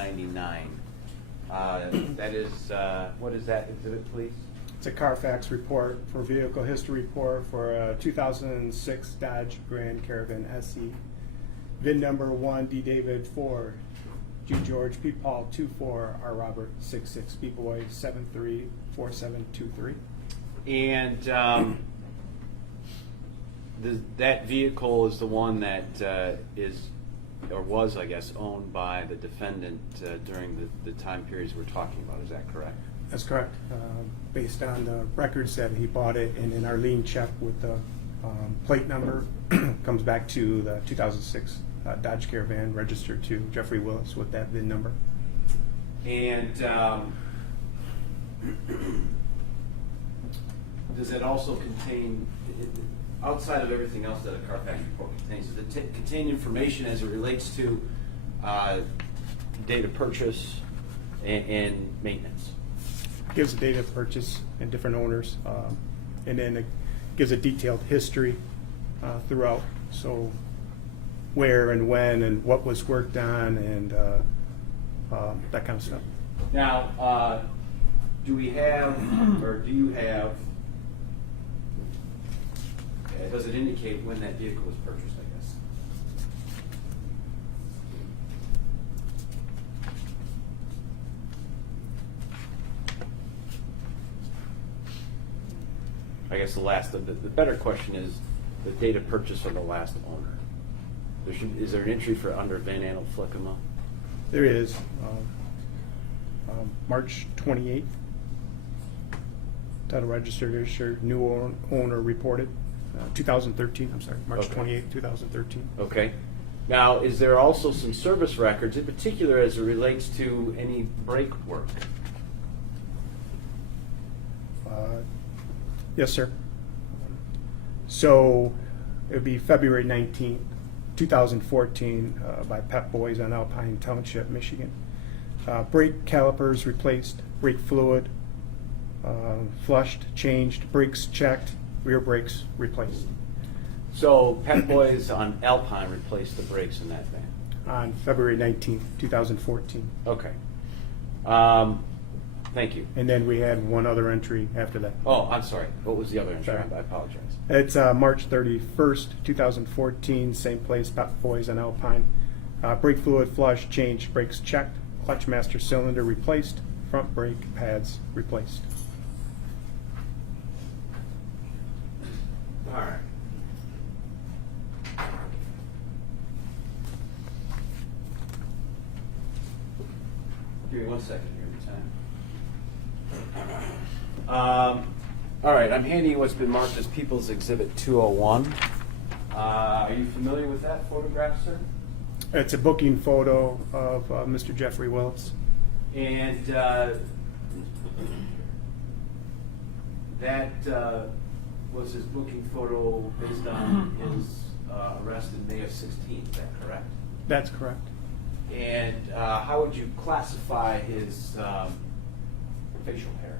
$199. That is, what is that exhibit, please? It's a Carfax report for vehicle history report for a 2006 Dodge Grand Caravan SE. VIN number 1, D. David 4, G. George, P. Paul 24, R. Robert 66, B. Boy 734723. And that vehicle is the one that is, or was, I guess, owned by the defendant during the time periods we're talking about. Is that correct? That's correct. Based on the records that he bought it, and in our lien check with the plate number, comes back to the 2006 Dodge Caravan registered to Jeffrey Willis with that VIN number. And does it also contain, outside of everything else that a Carfax report contains, does it contain information as it relates to date of purchase and maintenance? Gives the date of purchase and different owners, and then it gives a detailed history throughout, so where and when and what was worked on and that kind of stuff. Now, do we have, or do you have, does it indicate when that vehicle was purchased, I guess? I guess the better question is the date of purchase of the last owner. Is there an entry for under Van Annel Flickema? There is March 28th. Title registered issue, new owner reported. 2013, I'm sorry, March Okay. 28th, 2013. Okay. Now, is there also some service records, in particular as it relates to any brake work? Yes, sir. So it would be February 19th, 2014, by Pep Boys on Alpine Township, Michigan. Brake calipers replaced, brake fluid flushed, changed, brakes checked, rear brakes replaced. So Pet Boys on Alpine replaced the brakes in that van. On February 19th, 2014. Okay. Thank you. And then we had one other entry after that. Oh, I'm sorry. What was the other entry? Sorry. I apologize. It's March 31st, 2014, same place, Pep Boys on Alpine. Brake fluid flush, changed, brakes checked, clutch master cylinder replaced, front brake pads replaced. All right. Give me 1 second here at a time. All right, I'm handing you what's been marked as People's Exhibit 201. Are you familiar with that photograph, sir? It's a booking photo of Mr. Jeffrey Willis. And that was his booking photo based on his arrest in May of 16, is that correct? That's correct. And how would you classify his facial hair?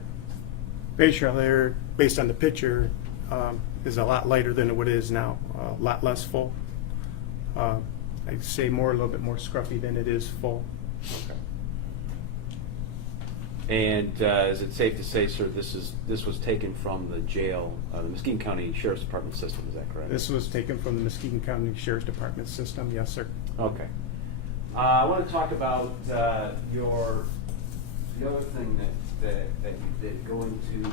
Facial hair, based on the picture, is a lot lighter than what it is now, a lot less full. I'd say a little bit more scruffy than it is full. Okay. And is it safe to say, sir, this was taken from the jail, the Muskegon County Sheriff's Department system, is that correct? This was taken from the Muskegon County Sheriff's Department system, yes, sir. Okay. I want to talk about the other thing that you did, go into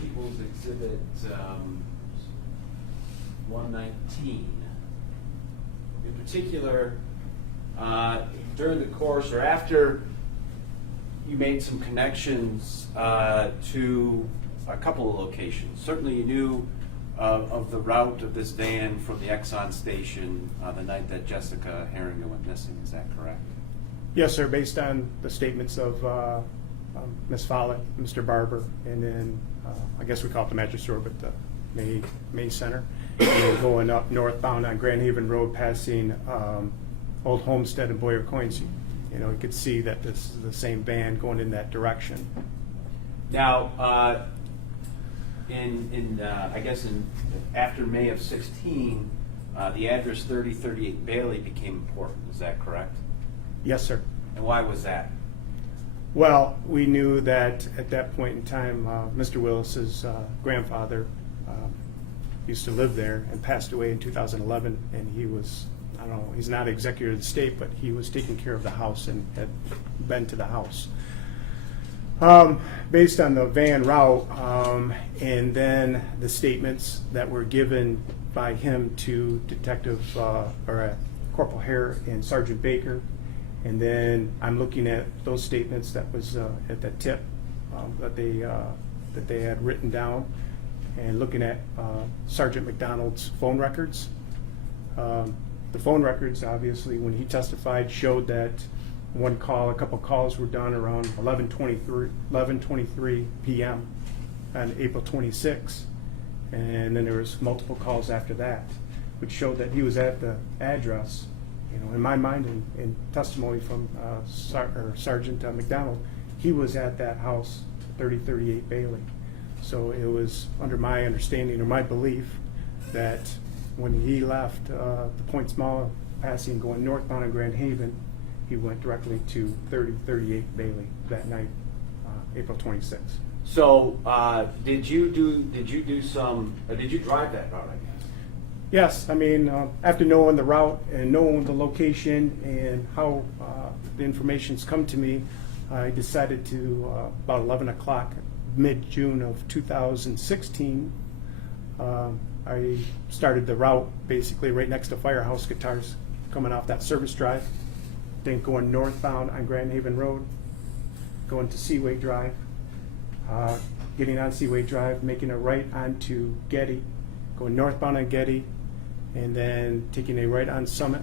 People's Exhibit 119. In particular, during the course or after you made some connections to a couple of locations. Certainly you knew of the route of this van from the Exxon station the night that Jessica Heeringa went missing. Is that correct? Yes, sir, based on the statements of Ms. Follett, Mr. Barber, and then I guess we call it the magistrate, but the May Center, and then going up northbound on Grand Haven Road, passing Old Homestead and Boyer Coinsey. You know, you could see that this is the same van going in that direction. Now, I guess after May of 16, the address 3038 Bailey became important. Is that correct? Yes, sir. And why was that? Well, we knew that at that point in time, Mr. Willis's grandfather used to live there and passed away in 2011, and he was, I don't know, he's not executor of the state, but he was taking care of the house and had been to the house. Based on the van route, and then the statements that were given by him to Corporal Hare and Sergeant Baker, and then I'm looking at those statements that was at that tip that they had written down, and looking at Sergeant McDonald's phone records. The phone records, obviously, when he testified, showed that a couple calls were done around 11:23 p.m. on April 26, and then there was multiple calls after that, which showed that he was at the address. You know, in my mind, in testimony from Sergeant McDonald, he was at that house, 3038 Bailey. So it was under my understanding or my belief that when he left the Point Small passing going northbound on Grand Haven, he went directly to 3038 Bailey that night, April 26th. So did you drive that route, I guess? Yes, I mean, after knowing the route and knowing the location and how the information's come to me, I decided to, about 11 o'clock, mid-June of 2016, I started the route basically right next to Firehouse Guitars, coming off that service drive, then going northbound on Grand Haven Road, going to Seaway Drive, getting on Seaway Drive, making a right onto Getty, going northbound on Getty, and then taking a right on Summit,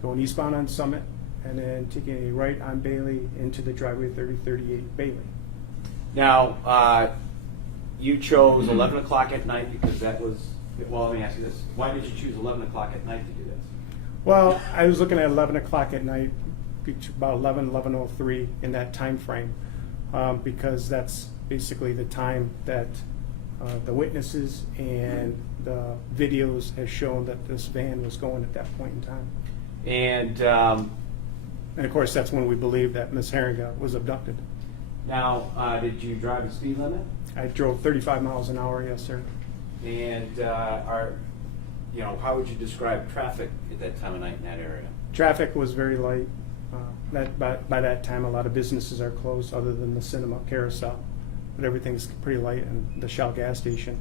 going eastbound on Summit, and then taking a right on Bailey into the driveway 3038 Bailey. Now, you chose 11 o'clock at night because that was, well, let me ask you this. Why did you choose 11 o'clock at night to do this? Well, I was looking at 11 o'clock at night, about 11:03 in that time frame, because that's basically the time that the witnesses and the videos has shown that this van was going at that point in time. And of course, that's when we believe that Ms. Heeringa was abducted. now, did you drive the speed limit? I drove 35 miles an hour, yes, sir. And how would you describe traffic at that time of night in that area? Traffic was very light. By that time, a lot of businesses are closed other than the cinema, Carousel. But everything's pretty light, and the Shell gas station.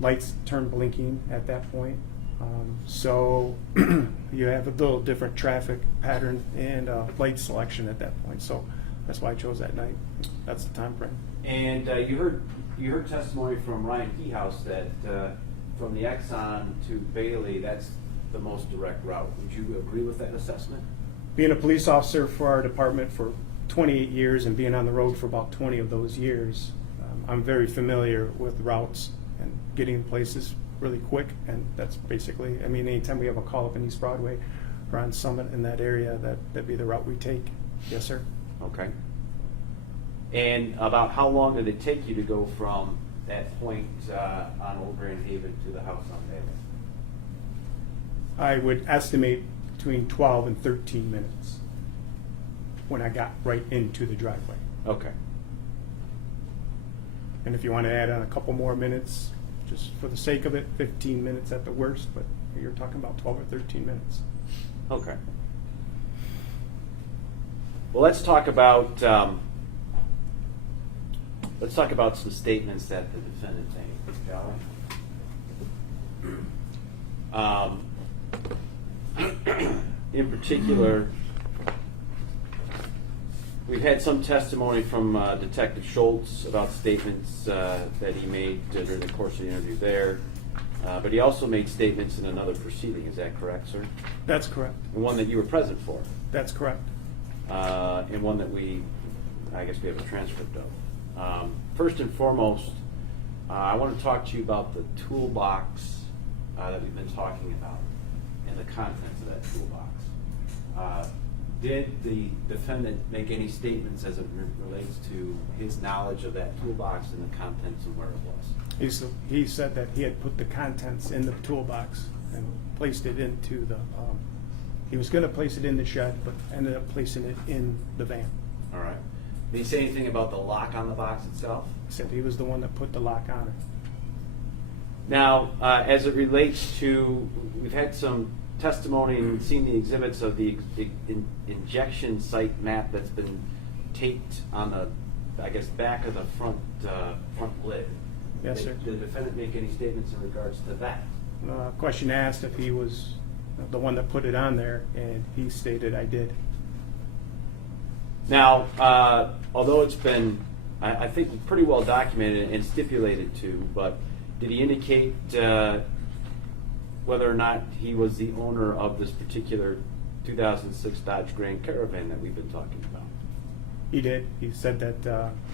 Lights turned blinking at that point. So you have a little different traffic pattern and light selection at that point. So that's why I chose that night. That's the time frame. And you heard testimony from Ryan Keyhouse that from the Exxon to Bailey, that's the most direct route. Would you agree with that assessment? Being a police officer for our department for 28 years and being on the road for about 20 of those years, I'm very familiar with routes and getting places really quick. And that's basically, I mean, anytime we have a call up in East Broadway or on Summit in that area, that'd be the route we take. Yes, sir. Okay. And about how long did it take you to go from that point on Old Grand Haven to the house on Bailey? I would estimate between 12 and 13 minutes when I got right into the driveway. Okay. And if you want to add on a couple more minutes, just for the sake of it, 15 minutes at the worst, but you're talking about 12 or 13 minutes. Okay. Well, let's talk about some statements that the defendant made, shall we? In particular, we've had some testimony from Detective Schultz about statements that he made during the course of the interview there, but he also made statements in another proceeding. Is that correct, sir? That's correct. And one that you were present for. That's correct. And one that I guess we have a transcript of. First and foremost, I want to talk to you about the toolbox that we've been talking about and the contents of that toolbox. Did the defendant make any statements as it relates to his knowledge of that toolbox and the contents and where it was? He said that he had put the contents in the toolbox and placed it into the He was going to place it in the shed, but ended up placing it in the van. All right. Did he say anything about the lock on the box itself? Said he was the one that put the lock on it. Now, as it relates to, we've had some testimony and seen the exhibits of the injection site map that's been taped on the, I guess, back of the front lid. Yes, sir. Did the defendant make any statements in regards to that? Question asked if he was the one that put it on there, and he stated, I did. Now, although it's been, I think, pretty well documented and stipulated to, but did he indicate whether or not he was the owner of this particular 2006 Dodge Grand Caravan that we've been talking about? He did. He said that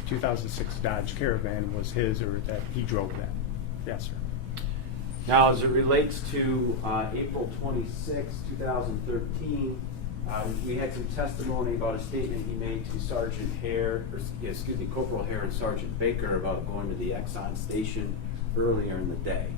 2006 Dodge Caravan was his, or that he drove that. Yes, sir. Now, as it relates to April 26, 2013, we had some testimony about a statement he made to Sergeant Hare, or excuse me, Corporal Hare and Sergeant Baker about going to the Exxon station earlier in the day.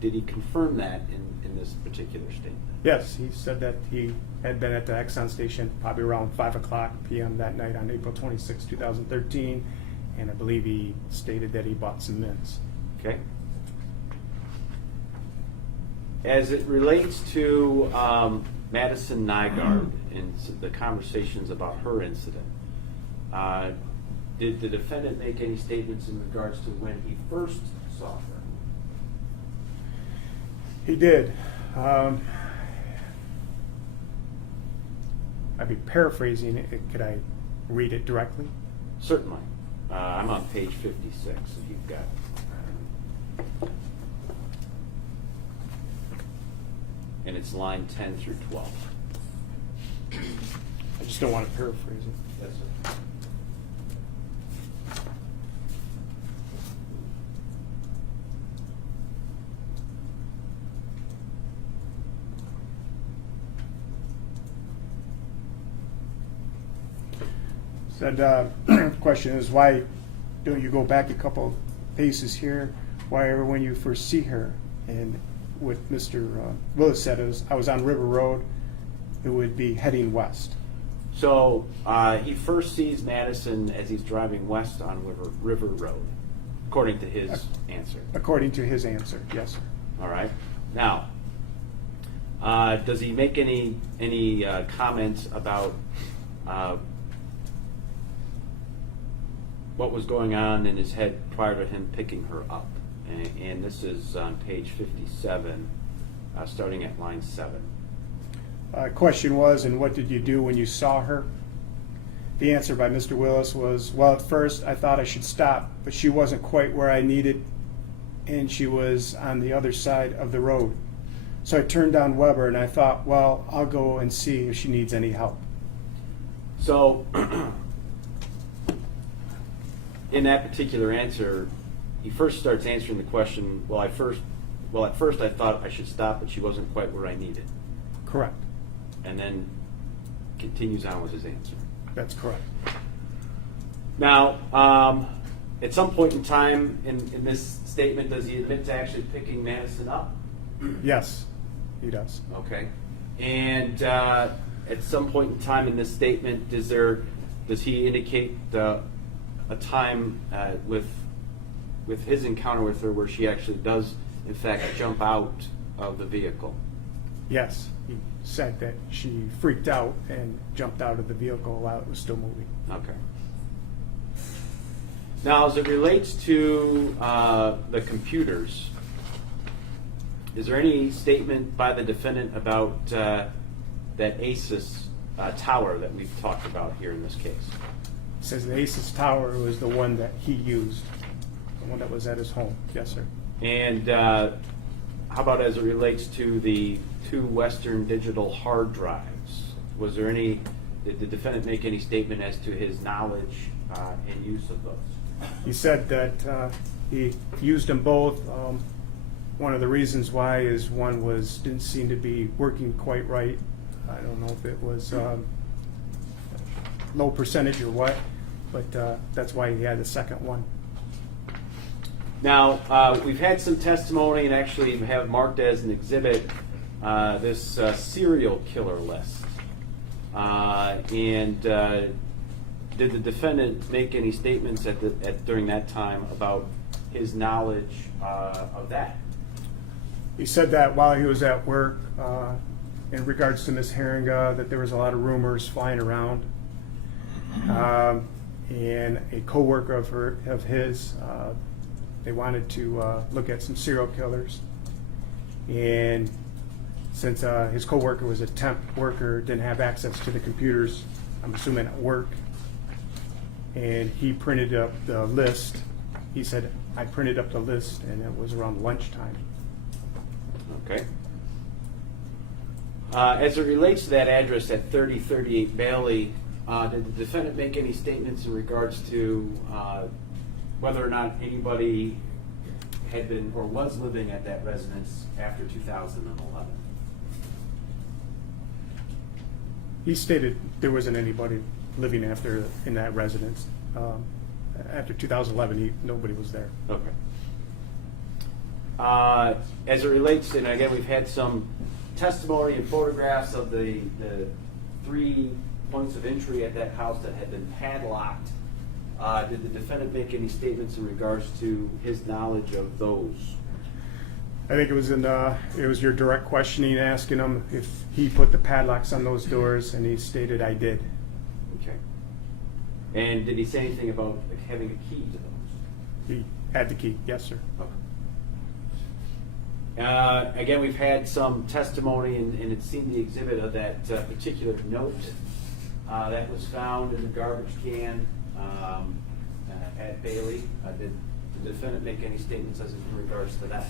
Did he confirm that in this particular statement? Yes, he said that he had been at the Exxon station probably around 5 o'clock p.m. that night on April 26, 2013, and I believe he stated that he bought some mints. Okay. As it relates to Madison Nygaard and the conversations about her incident, did the defendant make any statements in regards to when he first saw her? He did. I'd be paraphrasing it. Could I read it directly? Certainly. I'm on page 56, if you've got it. And it's line 10 through 12. I just don't want to paraphrase it. Yes, sir. Said, question is, why don't you go back a couple paces here? Why, when you first see her, and what Mr. Willis said is, I was on River Road, it would be heading west. So he first sees Madison as he's driving west on River Road, according to his answer. According to his answer, yes, sir. All right. Now, does he make any comments about what was going on in his head prior to him picking her up? And this is on page 57, starting at line 7. Question was, and what did you do when you saw her? The answer by Mr. Willis was, well, at first I thought I should stop, but she wasn't quite where I needed, and she was on the other side of the road. So I turned down Weber, and I thought, well, I'll go and see if she needs any help. So, in that particular answer, he first starts answering the question, at first I thought I should stop, but she wasn't quite where I needed. Correct. And then continues on with his answer. That's correct. Now, at some point in time in this statement, does he admit to actually picking Madison up? Yes, he does. Okay. And at some point in time in this statement, does he indicate a time with his encounter with her where she actually does, in fact, jump out of the vehicle? Yes, he said that she freaked out and jumped out of the vehicle while it was still moving. Okay. Now, as it relates to the computers, is there any statement by the defendant about that ASUS tower that we've talked about here in this case? It says the ASUS tower was the one that he used, the one that was at his home. Yes, sir. And how about as it relates to the 2 Western Digital hard drives? Did the defendant make any statement as to his knowledge and use of those? He said that he used them both. One of the reasons why is one didn't seem to be working quite right. I don't know if it was low percentage or what, but that's why he had the second one. Now, we've had some testimony and actually have marked as an exhibit this serial killer list. And did the defendant make any statements during that time about his knowledge of that? He said that while he was at work, in regards to Ms. Heeringa, that there was a lot of rumors flying around. And a coworker of his, they wanted to look at some serial killers. And since his coworker was a temp worker, didn't have access to the computers, I'm assuming at work, and he printed up the list. He said, I printed up the list, and it was around lunchtime. Okay. As it relates to that address at 3038 Bailey, did the defendant make any statements in regards to whether or not anybody had been or was living at that residence after 2011? He stated there wasn't anybody living in that residence. After 2011, nobody was there. Okay. As it relates, and again, we've had some testimony and photographs of the 3 points of entry at that house that had been padlocked. Did the defendant make any statements in regards to his knowledge of those? I think it was your direct questioning, asking him if he put the padlocks on those doors, and he stated, I did. Okay. And did he say anything about having a key to those? He had the key, yes, sir. Okay. Again, we've had some testimony, and it's seen the exhibit of that particular note that was found in the garbage can at Bailey. Did the defendant make any statements in regards to that?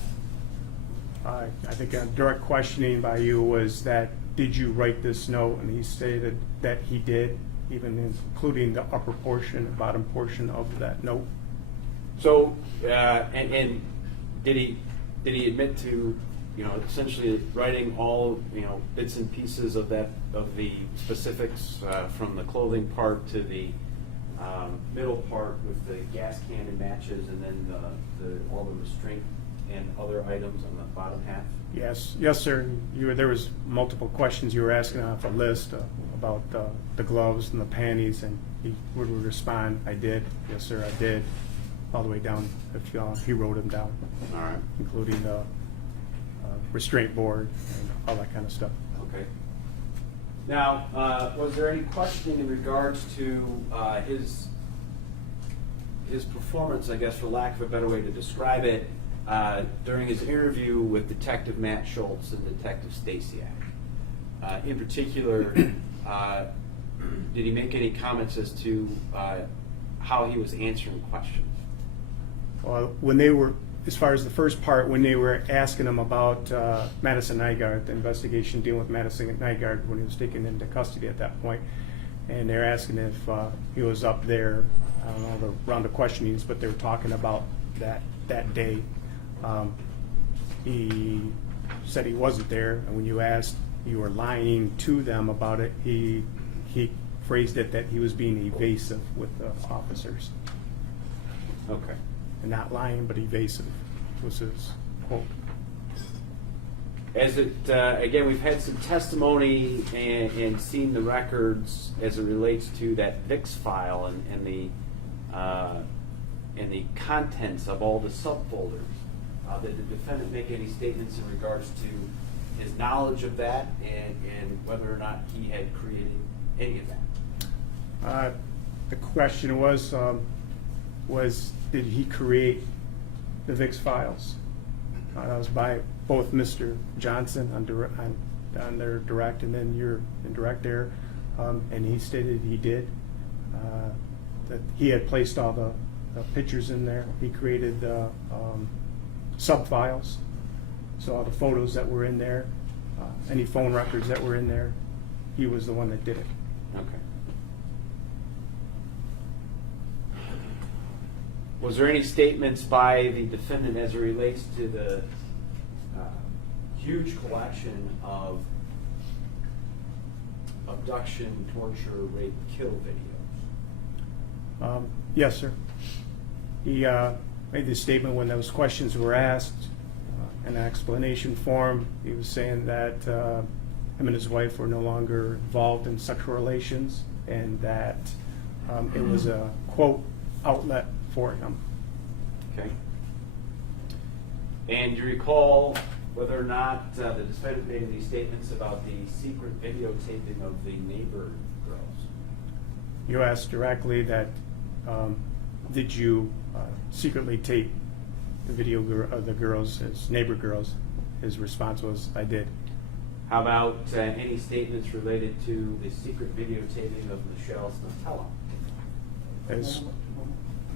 I think a direct questioning by you was that, did you write this note? And he stated that he did, even including the upper portion, bottom portion of that note. So, and did he admit to, essentially writing all, bits and pieces of the specifics from the clothing part to the middle part with the gas can and matches, and then all the restraint and other items on the bottom half? Yes, sir. There was multiple questions you were asking off a list about the gloves and the panties, and he would respond, I did. Yes, sir, I did. All the way down, he wrote them down. All right. Including the restraint board and all that kind of stuff. Okay. Now, was there any questioning in regards to his performance, I guess, for lack of a better way to describe it, during his interview with Detective Matt Schultz and Detective Stasiak? In particular, did he make any comments as to how he was answering questions? Well, when they were, as far as the first part, when they were asking him about Madison Nygaard, the investigation dealing with Madison Nygaard when he was taken into custody at that point, and they're asking if he was up there, I don't know the round of questionings, but they were talking about that day. He said he wasn't there, and when you asked, you were lying to them about it, he phrased it that he was being evasive with the officers. Okay. And not lying, but evasive was his quote. As it again, we've had some testimony and seen the records as it relates to that VIX file and the contents of all the subfolders. Did the defendant make any statements in regards to his knowledge of that and whether or not he had created any of that? The question was did he create the VIX files? That was by both Mr. Johnson on their direct, and then you're in direct there, and he stated he did. That he had placed all the pictures in there. He created the sub-files, so all the photos that were in there, any phone records that were in there, he was the one that did it. Okay. Was there any statements by the defendant as it relates to the huge collection of abduction, torture, rape, kill videos? Yes, sir. He made this statement when those questions were asked. an explanation form. He was saying that him and his wife were no longer involved in sexual relations, and that it was a, quote, outlet for him. Okay. And do you recall whether or not the defendant made any statements about the secret videotaping of the neighbor girls? You asked directly that, did you secretly tape the video of the girls, his neighbor girls? His response was, I did. How about any statements related to the secret videotaping of Michelle Snatella? As,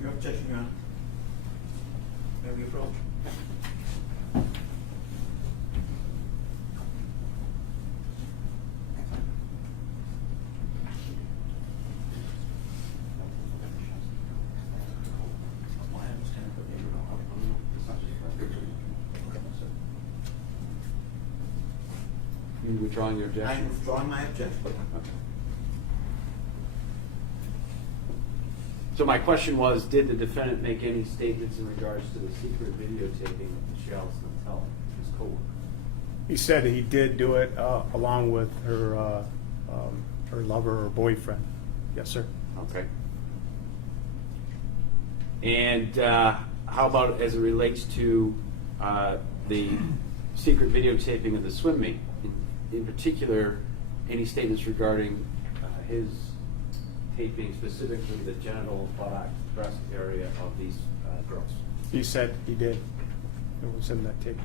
Your objection, Your Honor. May we approach? You withdrawing your I objection? am withdrawing my objection. Okay. So my question was, did the defendant make any statements in regards to the secret videotaping of Michelle Snatella, his coworker? he said he did do it along with her lover or boyfriend. Yes, sir. Okay. And how about as it relates to the secret videotaping of the swim meet? In particular, any statements regarding his taping specifically the genital buttock breast area of these girls? He said he did. It was in that tape.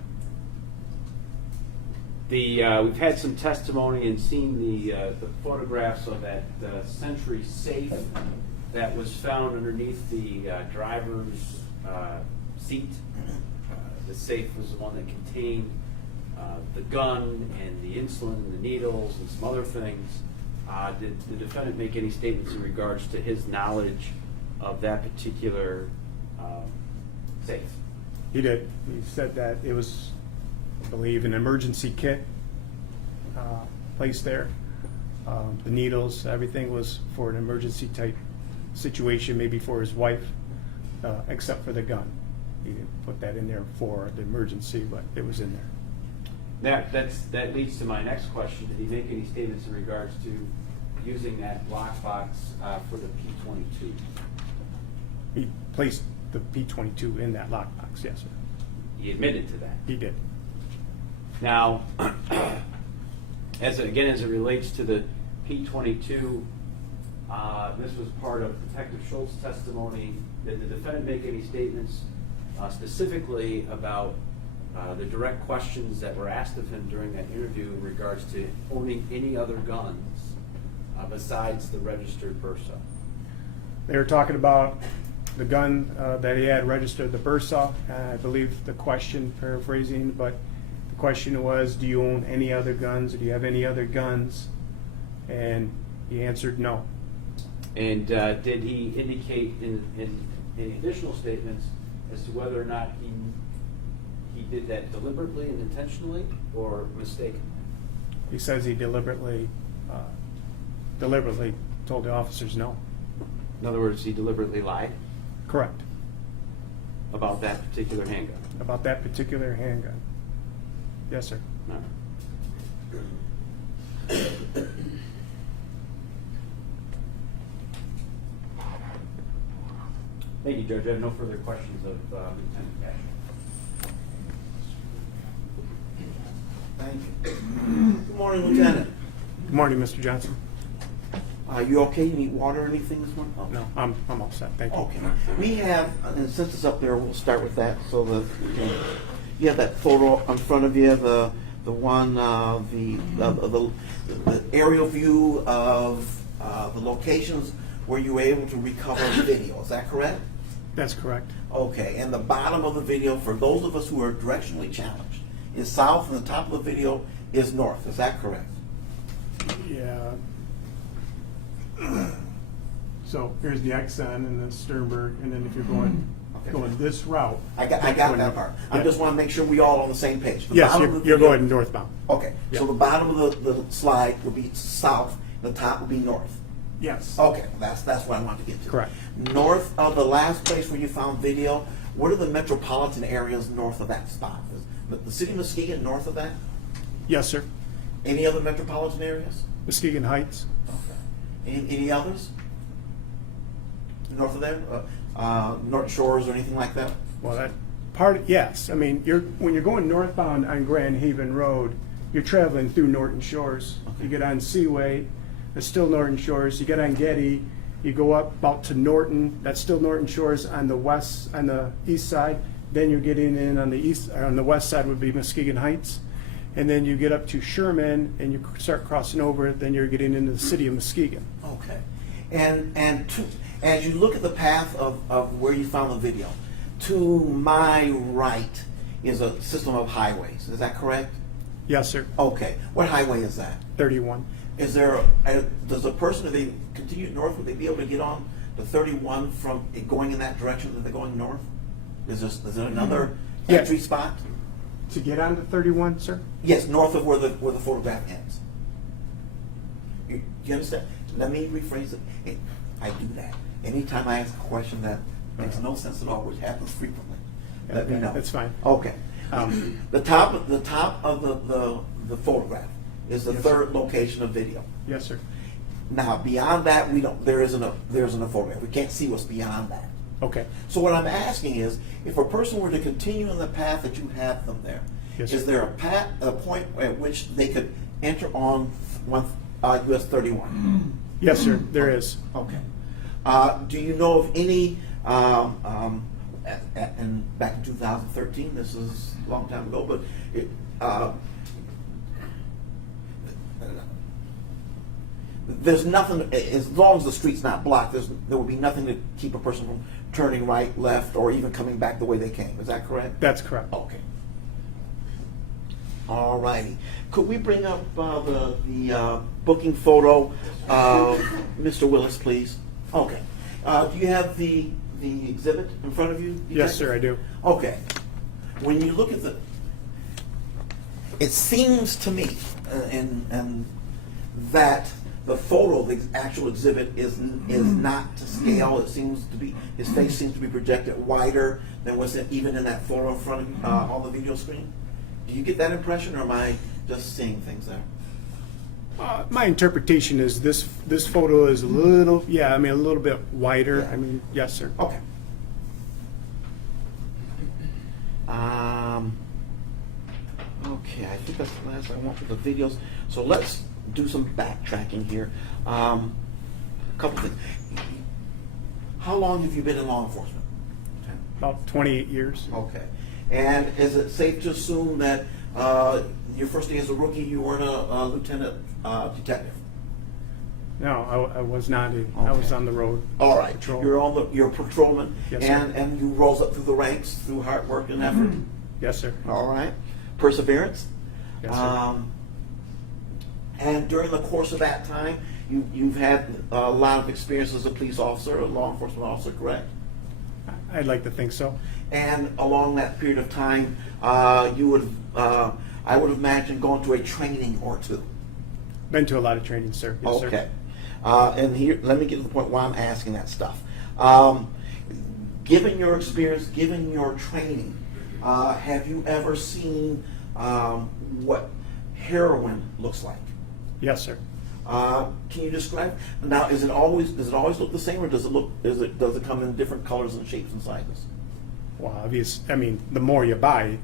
We've had some testimony and seen the photographs of that Century safe that was found underneath the driver's seat. The safe was the one that contained the gun and the insulin and the needles and some other things. Did the defendant make any statements in regards to his knowledge of that particular safe? He did. He said that it was, I believe, an emergency kit placed there. The needles, everything was for an emergency type situation, maybe for his wife, except for the gun. He didn't put that in there for the emergency, but it was in there. That leads to my next question. Did he make any statements in regards to using that lockbox for the P-22? He placed the P-22 in that lockbox, yes, sir. He admitted to that. He did. Now, as it relates to the P-22, this was part of Detective Schultz's testimony. Did the defendant make any statements specifically about the direct questions that were asked of him during that interview in regards to owning any other guns besides the registered Bursa? They were talking about the gun that he had registered, the Bursa. I believe the question, paraphrasing, but the question was, do you own any other guns? Do you have any other guns? And he answered no. And did he indicate in any additional statements as to whether or not he did that deliberately and intentionally or mistakenly? he says he deliberately told the officers no. In other words, he deliberately lied Correct. about that particular handgun. About that particular handgun. Yes, sir. All right. Thank you, Judge. I have no further questions of Lieutenant Kasher. Thank you. Good morning, Lieutenant. Good morning, Mr. Johnson. You okay? You need water or anything this morning? Oh. No, I'm all set. Thank you. Okay. We have, and since it's up there, we'll start with that. So you have that photo in front of you, the one, the aerial view of the locations where you were able to recover video. Is that correct? That's correct. Okay. And the bottom of the video, for those of us who are directionally challenged, is south, and the top of the video is north. Is that correct? Yeah. So here's the Exxon and the Sternberg, and then if you're going this route. I got that part. I Yeah. just want to make sure we all on the same page. The Yes, bottom of the you're video- going northbound. Okay, Yeah. so the bottom of the slide will be south, the top will be north. Yes. Okay, that's what I want to get to. Correct. North of the last place where you found video, what are the metropolitan areas north of that spot? the city of Muskegon north of that? Yes, sir. Any other metropolitan areas? Muskegon Heights. Okay. Any others? North of there? North Shores or anything like that? Well, that part, yes. I mean, when you're going northbound on Grand Haven Road, you're traveling through Norton Shores. Okay. You get on Seaway, that's still Norton Shores. You get on Getty, you go up about to Norton, that's still Norton Shores on the east side. Then you're getting in on the west side would be Muskegon Heights. And then you get up to Sherman and you start crossing over, then you're getting into the city of Muskegon. Okay. And as you look at the path of where you found the video, to my right is a system of highways. Is that correct? Yes, sir. Okay. What highway is that? 31. Is there, does a person, if they continue north, would they be able to get on the 31 from it going in that direction that they're going north? Is there another Yeah. entry spot? To get onto 31, sir? Yes, north of where the photograph ends. You understand? Let me rephrase it. I do that. Anytime I ask a question that makes no sense at all, which happens frequently, let me know. That's fine. Okay. The top of the photograph is the Yes, third sir. location of video. Yes, sir. Now, beyond that, there isn't a photograph. We can't see what's beyond that. Okay. So what I'm asking is, if a person were to continue on the path that you have them there, Yes, is sir. there a point at which they could enter on US 31? Yes, sir, there is. Okay. Do you know of any, and back in 2013, this is a long time ago, but there's nothing, as long as the street's not blocked, there will be nothing to keep a person from turning right, left, or even coming back the way they came. Is that correct? That's correct. Okay. All righty. Could we bring up the booking photo of Mr. Willis, please? Okay. Do you have the exhibit in front of you? Yes, sir, I do. Okay. When you look at it seems to me, and that the photo, the actual exhibit, is not to scale. It seems to be, his face seems to be projected wider than was even in that photo in front of you on the video screen. Do you get that impression, or am I just seeing things there? My interpretation is this photo is a little bit wider. Yeah. I mean, yes, sir. Okay. Okay, I think that's the last I want for the videos. So let's do some backtracking here. A couple things. How long have you been in law enforcement? About 28 years. Okay. And is it safe to assume that your first day as a rookie, you weren't a lieutenant detective? No, I was not. I was Okay. on the road. All right. Patrol. You're a patrolman, Yes, sir. and you rose up through the ranks through hard work and effort. Yes, sir. All right. Perseverance. Yes, sir. And during the course of that time, you've had a lot of experience as a police officer, a law enforcement officer, correct? I'd like to think so. And along that period of time, you would, I would imagine, gone to a training or two. Been to a lot of training, sir. Yes, sir. Okay. And here, let me get to the point why I'm asking that stuff. Given your experience, given your training, have you ever seen what heroin looks like? Yes, sir. Can you describe? Now, does it always look the same, or does it come in different colors and shapes and sizes? Well, obvious. I mean, the more you buy,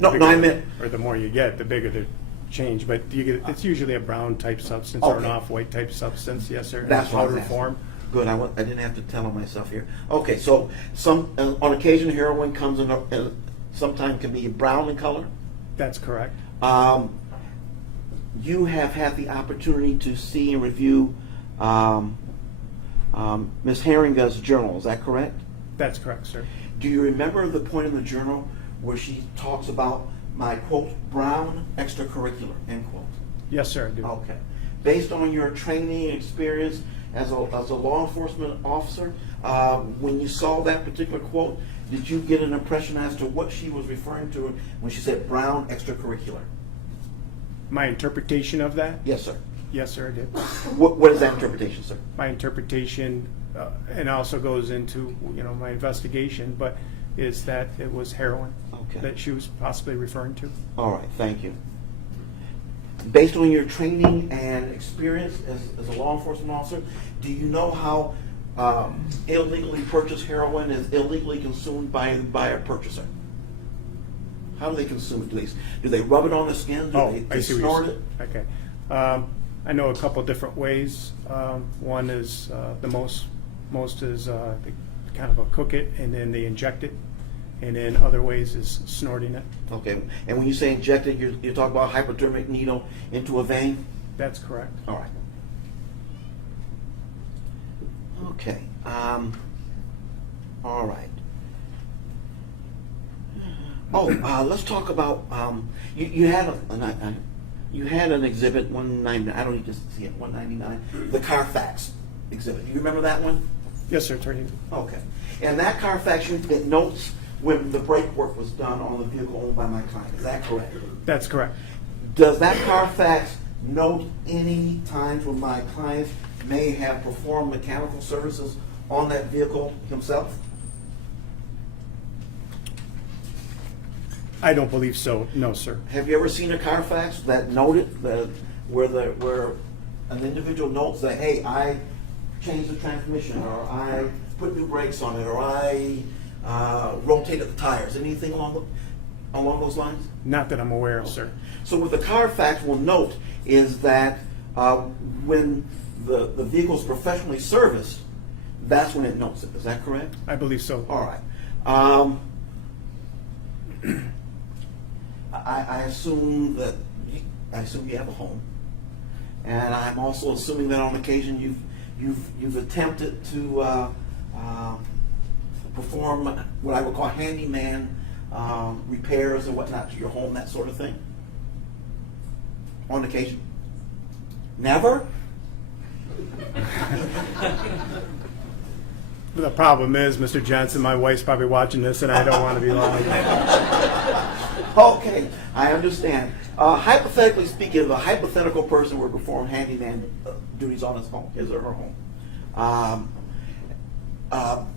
No, the no, I bigger- meant. or the more you get, the bigger the change. But it's usually a brown type substance or an Okay. off-white type substance. Yes, sir. In That's what I was powder asking. form. Good. I didn't have to tell on myself here. Okay, so on occasion, heroin comes in. Sometimes can be brown in color. That's correct. You have had the opportunity to see and review Ms. Heeringa's journal. Is that correct? That's correct, sir. Do you remember the point in the journal where she talks about my, quote, brown extracurricular, end quote? Yes, sir, I do. Okay. Based on your training and experience as a law enforcement officer, when you saw that particular quote, did you get an impression as to what she was referring to when she said brown extracurricular? My interpretation of that? Yes, sir. Yes, sir, I did. What is that interpretation, sir? My interpretation, and also goes into my investigation. But is that it was heroin Okay. that she was possibly referring to. All right, thank you. Based on your training and experience as a law enforcement officer, do you know how illegally purchased heroin is illegally consumed by a purchaser? How do they consume it? Do they rub it on the skin? Do they I see what snort you're it? saying. Okay. I know a couple different ways. One is the most is they kind of cook it and then they inject it, and then other ways is snorting it. Okay, and when you say injected, you're talking about a hypodermic needle into a vein? That's correct. All right. Okay. All right. Oh, let's talk about you had an exhibit 199. I don't need to see it. 199. The Carfax exhibit. You remember that one? Yes, sir, Attorney. Okay. And that Carfax, it notes when the brake work was done on the vehicle owned by my client. Is that correct? That's correct. Does that Carfax note any times when my client may have performed mechanical services on that vehicle himself? I don't believe so. No, sir. Have you ever seen a Carfax that noted where an individual notes that, hey, I changed the transmission, or I put new brakes on it, or I rotated the tires? Anything along those lines? Not that I'm aware of, sir. So what the Carfax will note is that when the vehicle is professionally serviced, that's when it notes it. Is that correct? I believe so. All right. I assume you have a home, and I'm also assuming that on occasion you've attempted to perform what I would call handyman repairs or whatnot to your home, that sort of thing. On occasion. Never? The problem is, Mr. Johnson, my wife's probably watching this, and I don't want to be lying. Okay, I understand. Hypothetically speaking, if a hypothetical person were to perform handyman duties on his or her home,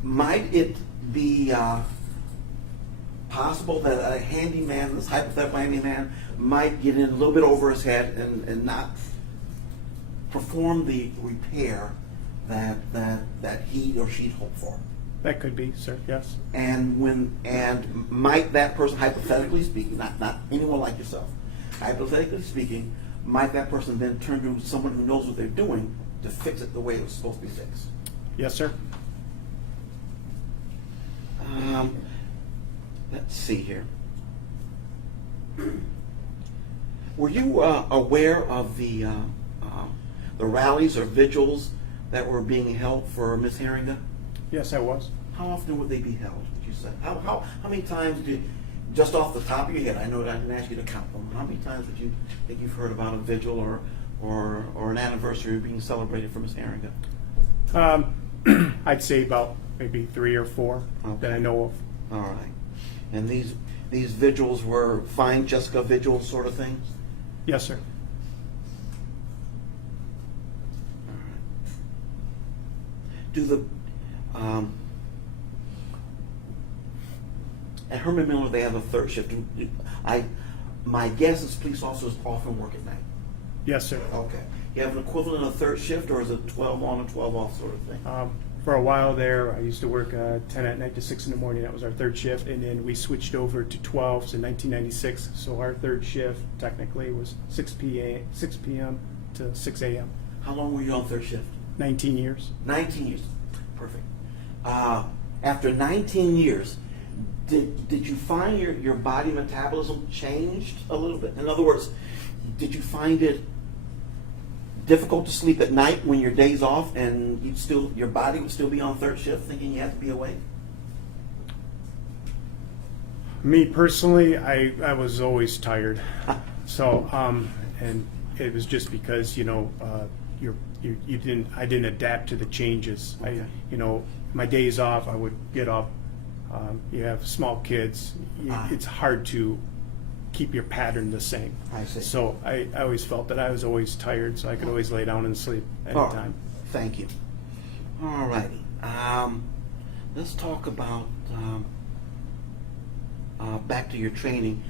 might it be possible that a handyman, this hypothetical handyman, might get in a little bit over his head and not perform the repair that he or she'd hoped for? That could be, sir. Yes. And might that person, hypothetically speaking, not anyone like yourself, hypothetically speaking, might that person then turn to someone who knows what they're doing to fix it the way it was supposed to be fixed? Yes, sir. Let's see here. Were you aware of the rallies or vigils that were being held for Miss Heeringa? Yes, I was. How often would they be held, would you say? How many times just off the top of your head, I know that I didn't ask you to count them, how many times would you think you've heard about a vigil or an anniversary being celebrated for Miss Heeringa? I'd say about maybe 3 or 4 that I know of. All right. And these vigils were Find Jessica vigils sort of things? Yes, sir. Do the at Herman Miller they have a third shift. My guess is police officers often work at night. Yes, sir. Okay. You have an equivalent of third shift, or is it 12 on and 12 off sort of thing? For a while there, I used to work 10 at night to 6 in the morning. That was our third shift, and then we switched over to 12s in 1996. So our third shift technically was 6 p.m. to 6 a.m. How long were you on third shift? 19 years. 19 years. Perfect. After 19 years, did you find your body metabolism changed a little bit? In other words, did you find it difficult to sleep at night when your day's off and your body would still be on third shift thinking you had to be awake? Me personally, I was always tired. So and it was just because I didn't adapt to the changes. Okay. My days off, I would get up. You have small kids. It's hard to keep your pattern the same. I see. So I always felt that I was always tired, so I could always lay down and sleep anytime. Thank you. All righty. Let's talk about back to your training.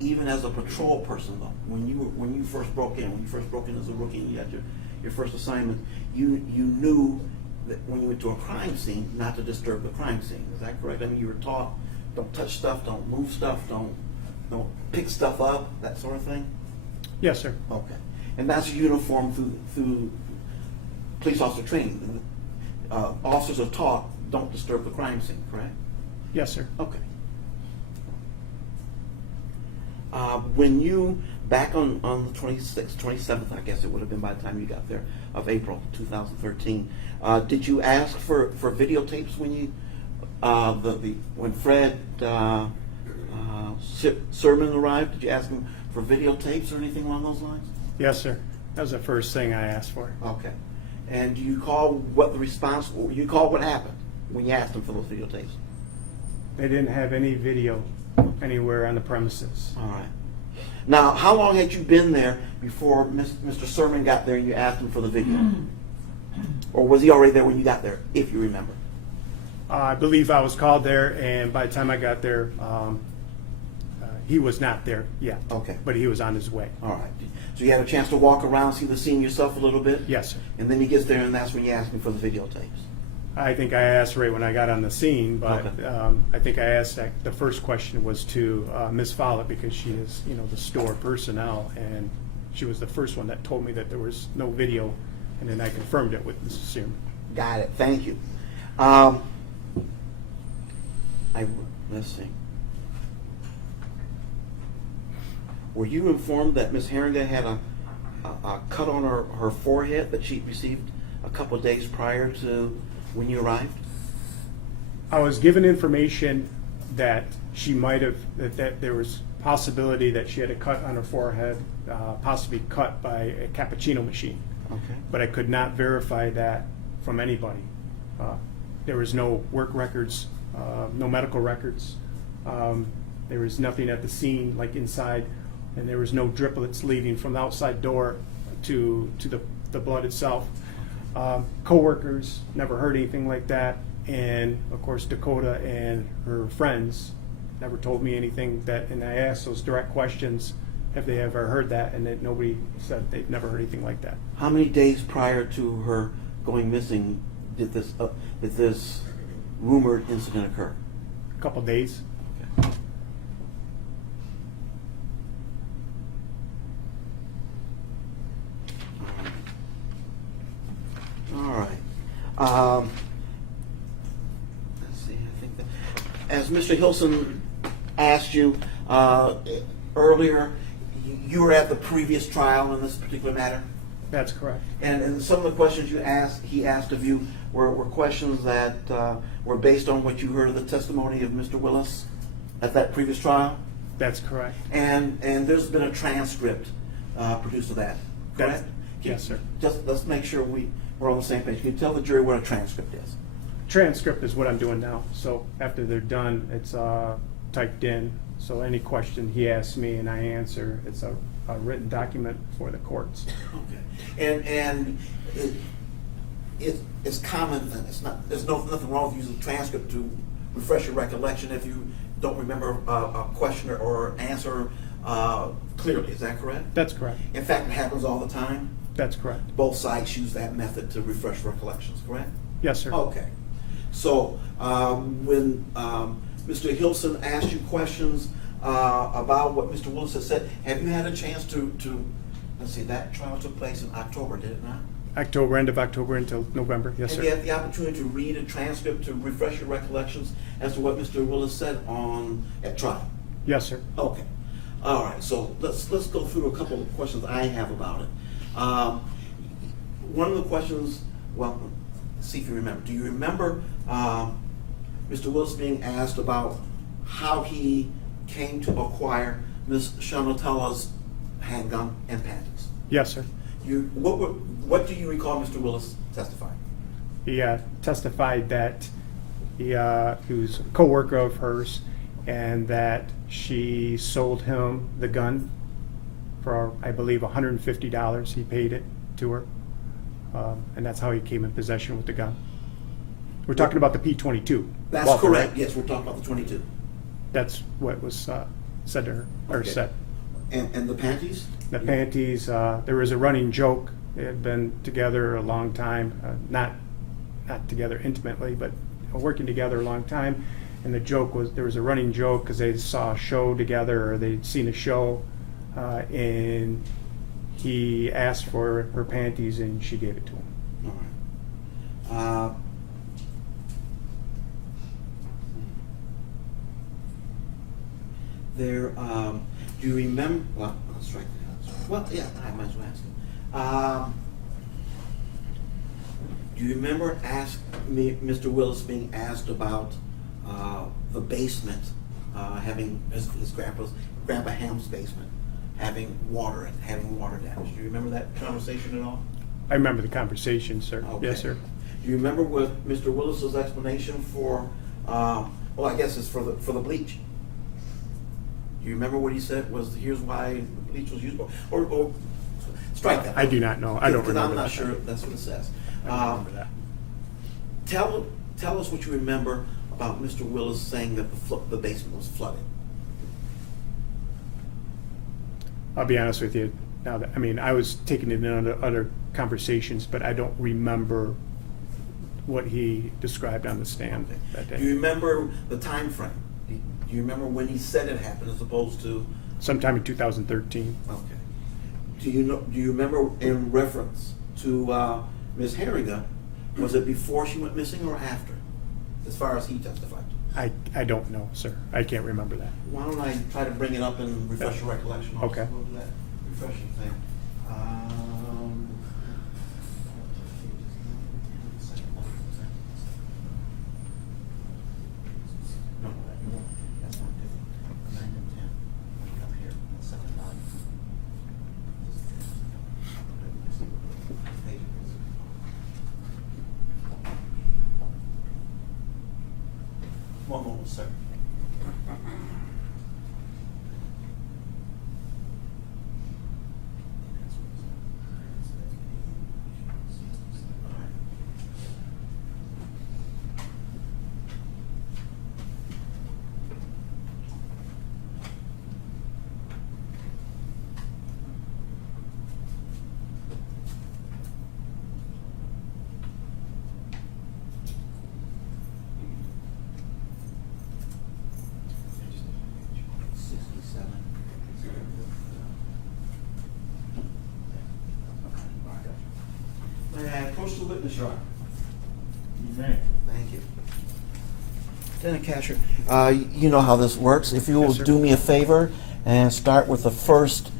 Even as a patrol person, though, when you first broke in as a rookie, and you had your first assignment, you knew that when you went to a crime scene, not to disturb the crime scene. Is that correct? I mean, you were taught, don't touch stuff, don't move stuff, don't pick stuff up, that sort of thing? Yes, sir. Okay. And that's a uniform through police officer training. Officers are taught, don't disturb the crime scene, correct? Yes, sir. Okay. When you, back on the 26th, 27th, I guess it would have been by the time you got there, of April 2013, did you ask for videotapes when you, when Fred Sermon arrived? Did you ask him for videotapes or anything along those lines? Yes, sir. That was the first thing I asked for. Okay. And do you call what happened when you asked him for those videotapes? They didn't have any video anywhere on the premises. All right. Now, how long had you been there before Mr. Sermon got there and you asked him for the video? Or was he already there when you got there, if you remember? I believe I was called there, and by the time I got there, he was not there yet. Okay. But he was on his way. All right. So you had a chance to walk around, see the scene yourself a little bit? Yes, sir. And then he gets there, and that's when you ask him for the videotapes. I think I asked right when I got on the scene, but Okay. I think I asked the first question was to Ms. Follett, because she is, the store personnel, and she was the first one that told me that there was no video, and then I confirmed it with Mrs. Searman. Got it. Thank you. Let's see. Were you informed that Ms. Heeringa had a cut on her forehead that she received a couple of days prior to when you arrived? I was given information that she might have, that there was possibility that she had a cut on her forehead, possibly cut by a cappuccino machine. Okay. But I could not verify that from anybody. There was no work records, no medical records. There was nothing at the scene, like inside, and there was no driplets leading from the outside door to the blood itself. Co-workers never heard anything like that, and of course Dakota and her friends never told me anything that, and I asked those direct questions, have they ever heard that, and that nobody said they'd never heard anything like that. How many days prior to her going missing did this rumored incident occur? A couple days. Okay. All right. Let's see. I think that as Mr. Hilson asked you earlier, you were at the previous trial in this particular matter, That's correct. and some of the questions he asked of you were questions that were based on what you heard of the testimony of Mr. Willis at that previous trial, That's correct. and there's been a transcript produced of that. That's- Correct? yes, sir. Just let's make sure we're on the same page. Can you tell the jury what a transcript is? Transcript is what I'm doing now. So after they're done, it's typed in. So any question he asks me and I answer, it's a written document for the courts. Okay. And it's common. There's nothing wrong with using the transcript to refresh your recollection if you don't remember a question or answer clearly. Is that correct? That's correct. In fact, it happens all the time. That's correct. Both sides use that method to refresh recollections. Correct? Yes, sir. Okay. So when Mr. Hilson asked you questions about what Mr. Willis has said, have you had a chance to let's see, that trial took place in October, did it not? October, end of October until November. Yes, Have sir. you had the opportunity to read a transcript to refresh your recollections as to what Mr. Willis said at trial? Yes, sir. Okay. All right. So let's go through a couple of questions I have about it. One of the questions, well, see if you remember. Do you remember Mr. Willis being asked about how he came to acquire Ms. Shanotella's handgun and panties? Yes, sir. What do you recall Mr. Willis testifying? He testified that he was a co-worker of hers and that she sold him the gun for, I believe, $150. He paid it to her, and that's how he came in possession with the gun. We're talking about the P-22. That's Walter, correct. right? Yes, we're talking about the 22. That's what was said to her, or Okay. said. And the panties? The panties, there was a running joke. They had been together a long time, not together intimately, but working together a long time. And the joke was, there was a running joke because they saw a show together, or they'd seen a show, and he asked for her panties and she gave it to him. All right. There, do you remember, well, I'll strike that. Well, yeah, I might as well ask him. Do you remember Mr. Willis being asked about the basement, having his Grandpa Ham's basement, having water damage? Do you remember that conversation at all? I remember the conversation, sir. Okay. Yes, sir. Do you remember what Mr. Willis's explanation for, well, I guess it's for the bleach? Do you remember what he said was, here's why the bleach was used for? Or strike that. I do not know. I don't Because remember I'm not that. sure that's what it says. I don't remember that. Tell us what you remember about Mr. Willis saying that the basement was flooded. I'll be honest with you. Now that, I mean, I was taking it in other conversations, but I don't remember what he described on the stand that day. Do you remember the time frame? Do you remember when he said it happened as opposed to? Sometime in 2013. Okay. Do you remember in reference to Ms. Heeringa, was it before she went missing or after, as far as he testified? I don't know, sir. I can't remember that. Why don't I try to bring it up and refresh your recollection? Also. Okay. We'll do that refreshing thing. No, that's not different. 9 and 10. Up here, the second line. One moment, sir. May I approach the witness, Your Honor? You may. Thank you. Lieutenant Kasher, you know how this works. If you will Yes, sir. do me a favor and start with the first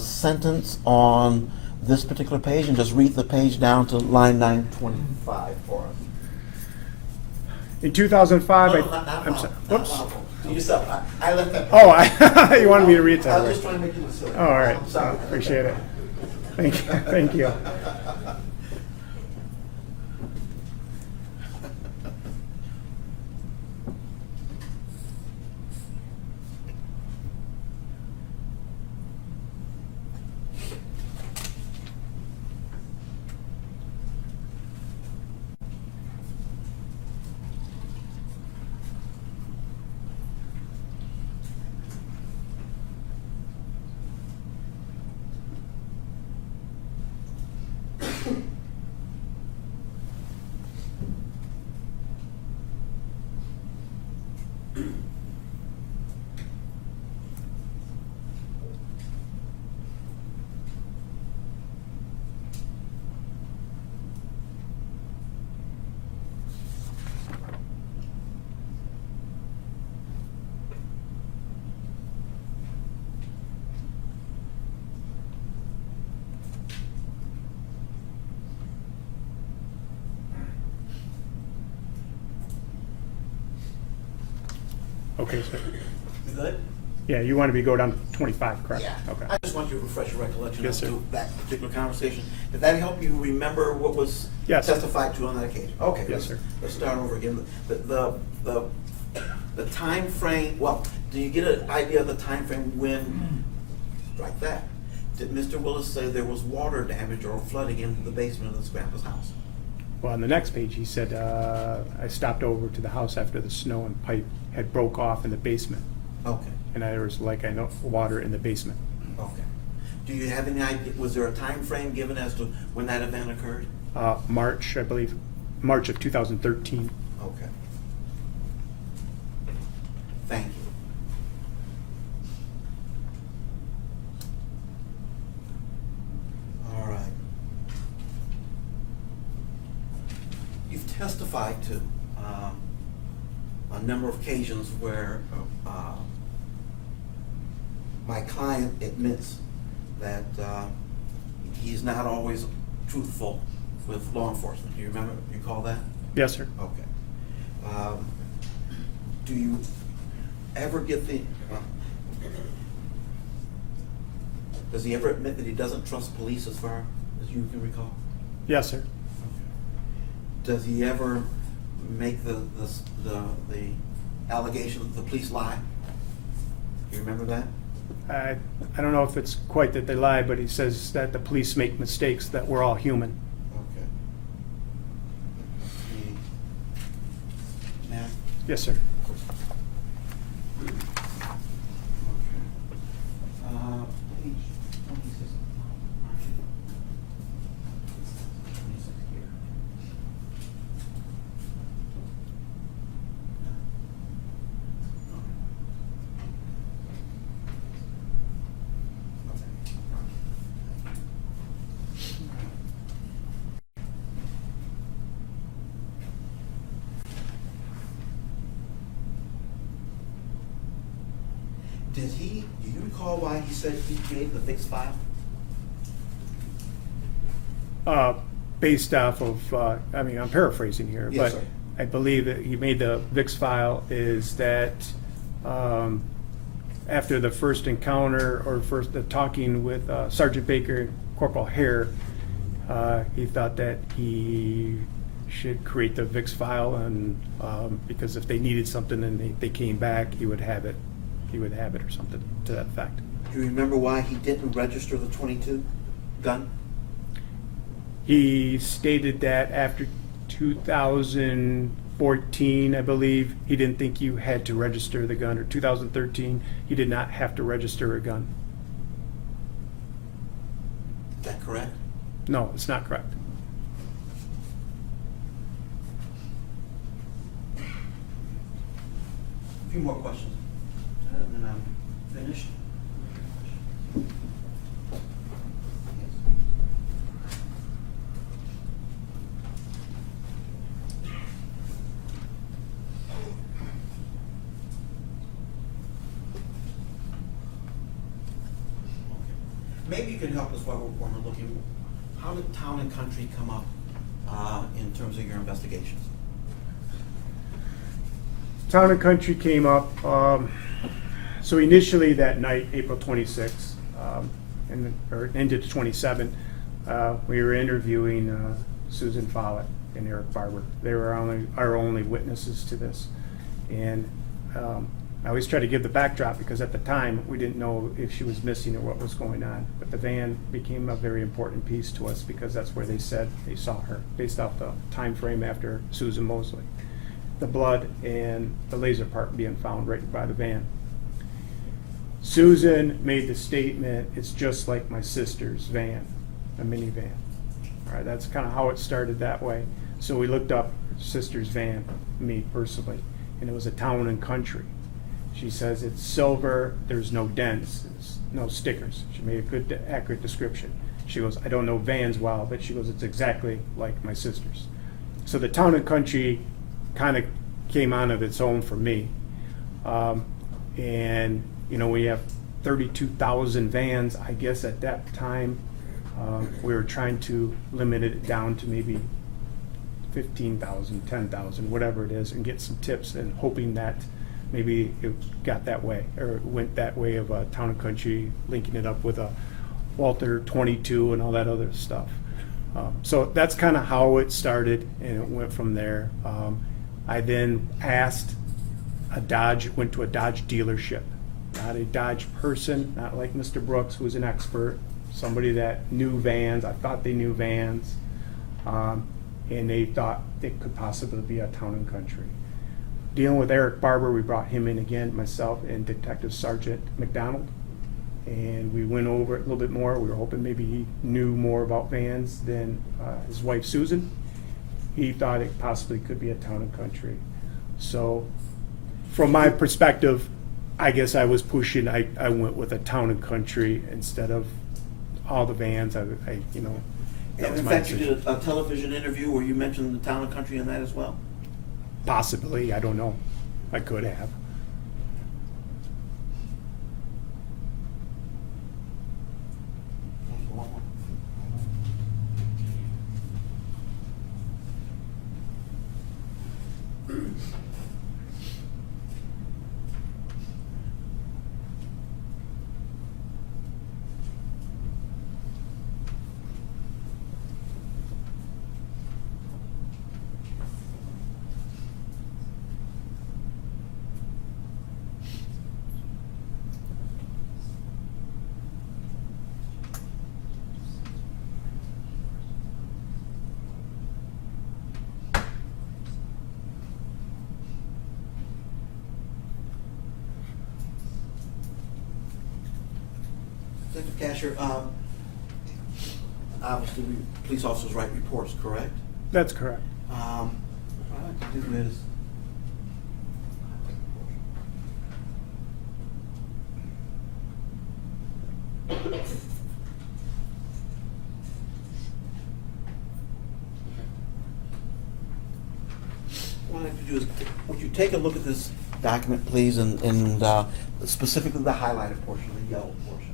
sentence on this particular page and just read the page down to line 925 for us. In 2005, No, not I'm loud, sorry. not Whoops. loud. To yourself. I left that. Oh, you wanted me to read I that. was just trying to make you look silly. Oh, all right. I'm sorry. Appreciate it. Thank you. Thank you. Okay, sir. You good? Yeah, you wanted me to go down to 25, correct? Yeah. Okay. I just want you to refresh your recollection Yes, as sir. to that particular conversation. Did that help you remember what was Yes. testified to on that occasion? Okay. Yes, sir. Let's start over again. The time frame. Well, do you get an idea of the time frame when, like that? Did Mr. Willis say there was water damage or flooding into the basement of his grandpa's house? Well, on the next page, he said, I stopped over to the house after the snow and pipe had broke off in the basement. Okay, And there was water in the basement. okay. Do you have any idea, was there a time frame given as to when that event occurred? March, I believe, March of 2013. Okay. Thank you. All right. You've testified to a number of occasions where my client admits that he's not always truthful with law enforcement. Do you recall that? Yes, sir. Okay. Do you ever get does he ever admit that he doesn't trust police as far as you can recall? Yes, sir. Does he ever make the allegation that the police lie? Do you remember that? I don't know if it's quite that they lie, but he says that the police make mistakes, that we're all human. Okay. Now, Yes, sir. okay. Page 26. 26 here. Do you recall why he said he created the fixed file? Based off of, I'm paraphrasing here, Yes, but sir. I believe that he made the VIX file is that after the first encounter or the talking with Sergeant Baker and Corporal Hare, he thought that he should create the VIX file, and because if they needed something and they came back, he would have it. He would have it or something to that effect. Do you remember why he didn't register the .22 gun? He stated that after 2014, I believe, he didn't think you had to register the gun, or 2013, he did not have to register a gun. Is that correct? No, it's not correct. A few more questions, and then I'm finished. Maybe you can help us while we're looking. How did Town and Country come up in terms of your investigations? Town and Country came up, so initially that night, April 26th, or ended 27th, we were interviewing Susan Follett and Eric Barber. They were our only witnesses to this. And I always try to give the backdrop because at the time we didn't know if she was missing or what was going on. But the van became a very important piece to us because that's where they said they saw her, based off the time frame after Susan Mosley. The blood and the laser part being found right by the van. Susan made the statement, "It's just like my sister's van, a minivan." All right, that's kind of how it started that way. So we looked up her sister's van, me personally, and it was a Town and Country. She says it's silver, there's no dents, there's no stickers. She made a good, accurate description. She goes, "I don't know vans well," but she goes, "It's exactly like my sister's." So the Town and Country kind of came on of its own for me. And, you know, we have 32,000 vans. I guess at that time, we were trying to limit it down to maybe 15,000, 10,000, whatever it is, and get some tips and hoping that maybe it got that way, or it went that way of a Town and Country, linking it up with a Walther 22 and all that other stuff. So that's kind of how it started, and it went from there. I then asked went to a Dodge dealership, not a Dodge person, not like Mr. Brooks, who was an expert, somebody that knew vans. I thought they knew vans. and they thought it could possibly be a town and country. Dealing with Eric Barber, we brought him in again, myself and Detective Sergeant McDonald, and we went over it a little bit more. We were hoping maybe he knew more about vans than his wife Susan. He thought it possibly could be a town and country. So from my perspective, I guess I was pushing, I went with a town and country instead of all the vans. I you know. that And was in my fact, you decision. did a television interview where you mentioned the town and country in that as well? Possibly, I don't know. I could have. Detective Kasher, obviously, police officers write reports, correct? That's correct. What I like to do is, what I like to do is, would you take a look at this document, please, and specifically the highlighted portion, the yellow portion?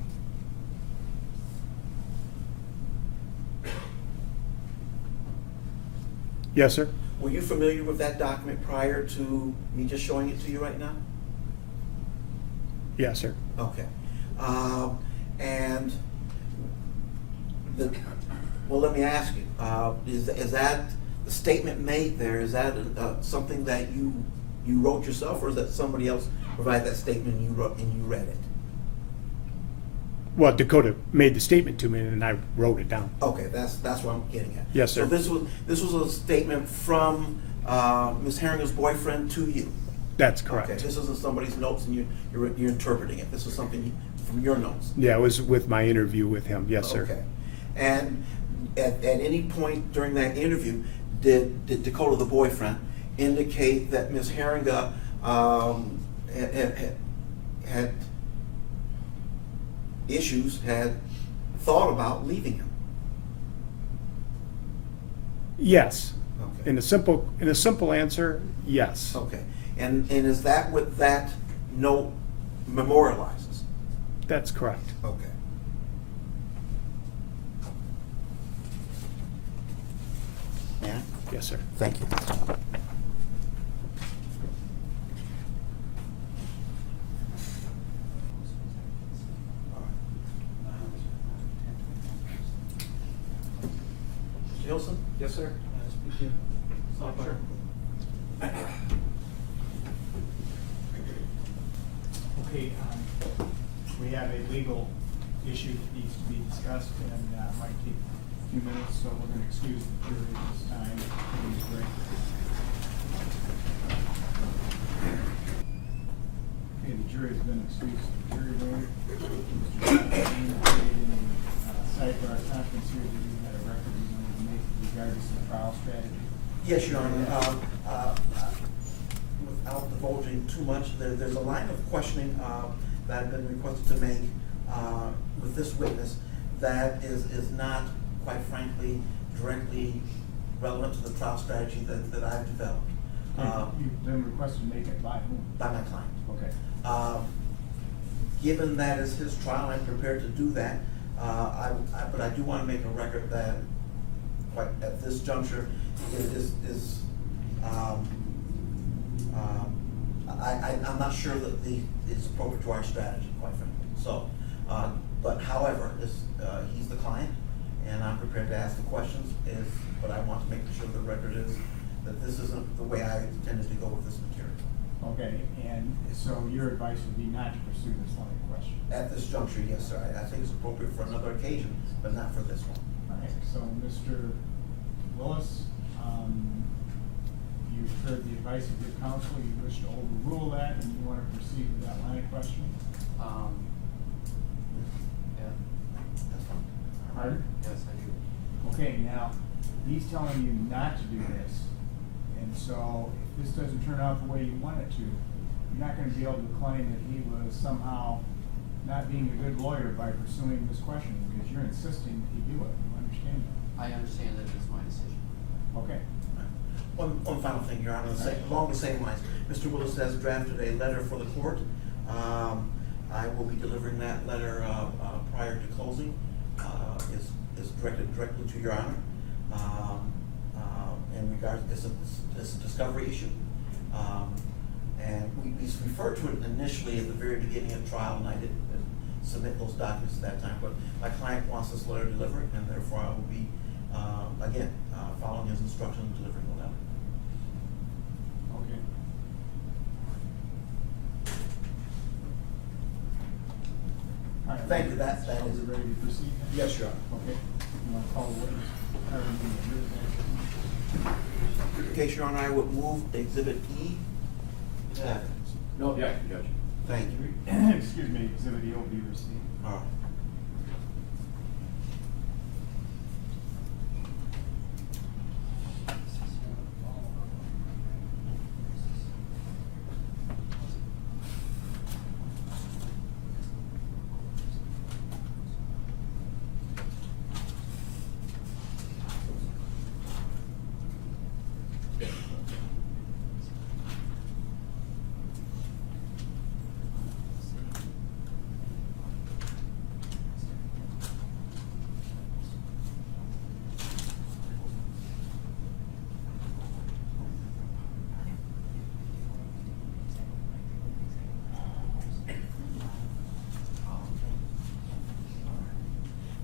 Yes, sir. Were you familiar with that document prior to me just showing it to you right now? Yes, sir. Okay. And well, let me ask you, is that the statement made there, is that something that you wrote yourself, or is that somebody else provided that statement and you read it? Well, Dakota made the statement to me and I wrote it down. Okay, that's what I'm getting at. Yes, sir. So this was a statement from Ms. Heeringa's boyfriend to you? That's correct. Okay, this isn't somebody's notes and you're interpreting it. This is something from your notes? Yeah, it was with my interview with him. Yes, sir. Okay. And at any point during that interview, did Dakota, the boyfriend, indicate that Ms. Heeringa had issues, had thought about leaving him? Yes. Okay. In a simple answer, yes. Okay. And is that what that note memorializes? That's correct. Okay. Yeah? Yes, sir. Thank you. Mr. Hilson? Yes, sir. Speak to you. Sure. Okay, we have a legal issue that needs to be discussed, and might take a few minutes, so we're gonna excuse the jury at this time. Please break. Okay, the jury's been excused to the jury room. Mr. Johnson, any sidebar conference here that you had a record you wanted to make regarding the trial strategy? Yes, Your Honor. Without divulging too much, there's a line of questioning that I've been requested to make with this witness that is not, quite frankly, directly relevant to the trial strategy that I've developed You've been requested to make it by whom? by my client. Okay. Given that is his trial, I'm prepared to do that. But I do want to make a record that, quite at this juncture, I'm not sure that it's appropriate to our strategy, quite frankly. So, but however, he's the client, and I'm prepared to ask the questions. But I want to make sure the record is that this isn't the way I intended to go with this material. Okay, and so your advice would be not to pursue this line of question? At this juncture, yes, sir. I think it's appropriate for another occasion, but not for this one. All right, so Mr. Willis, counsel, you wish to overrule that, and you want to proceed with that line of questioning? Yeah, That's fine. Pardon? yes, I do. Okay, now, he's telling you not to do this, and so if this doesn't turn out the way you want it to, you're not gonna be able to claim that he was somehow not being a good lawyer by pursuing this questioning, because you're insisting that he do it. You understand that? I understand that it's my decision. Okay. One final thing, Your Honor, along the same lines. Mr. Willis has drafted a letter for the court. I will be delivering that letter prior to closing. It's directed directly to Your Honor. In regard, it's a discovery issue. And we referred to it initially at the very beginning of trial, and I didn't submit those documents at that time. But my client wants this letter delivered, and therefore I will be, again, following his instructions, delivering the letter. Okay. All right. Thank you. That Are is- we ready to proceed? Yes, Your Honor. Okay. You want to call the witness? In case, Your Honor, I would move Exhibit E. Yeah. No objection, Judge. Thank you. Excuse me, exhibit E will be received. All right.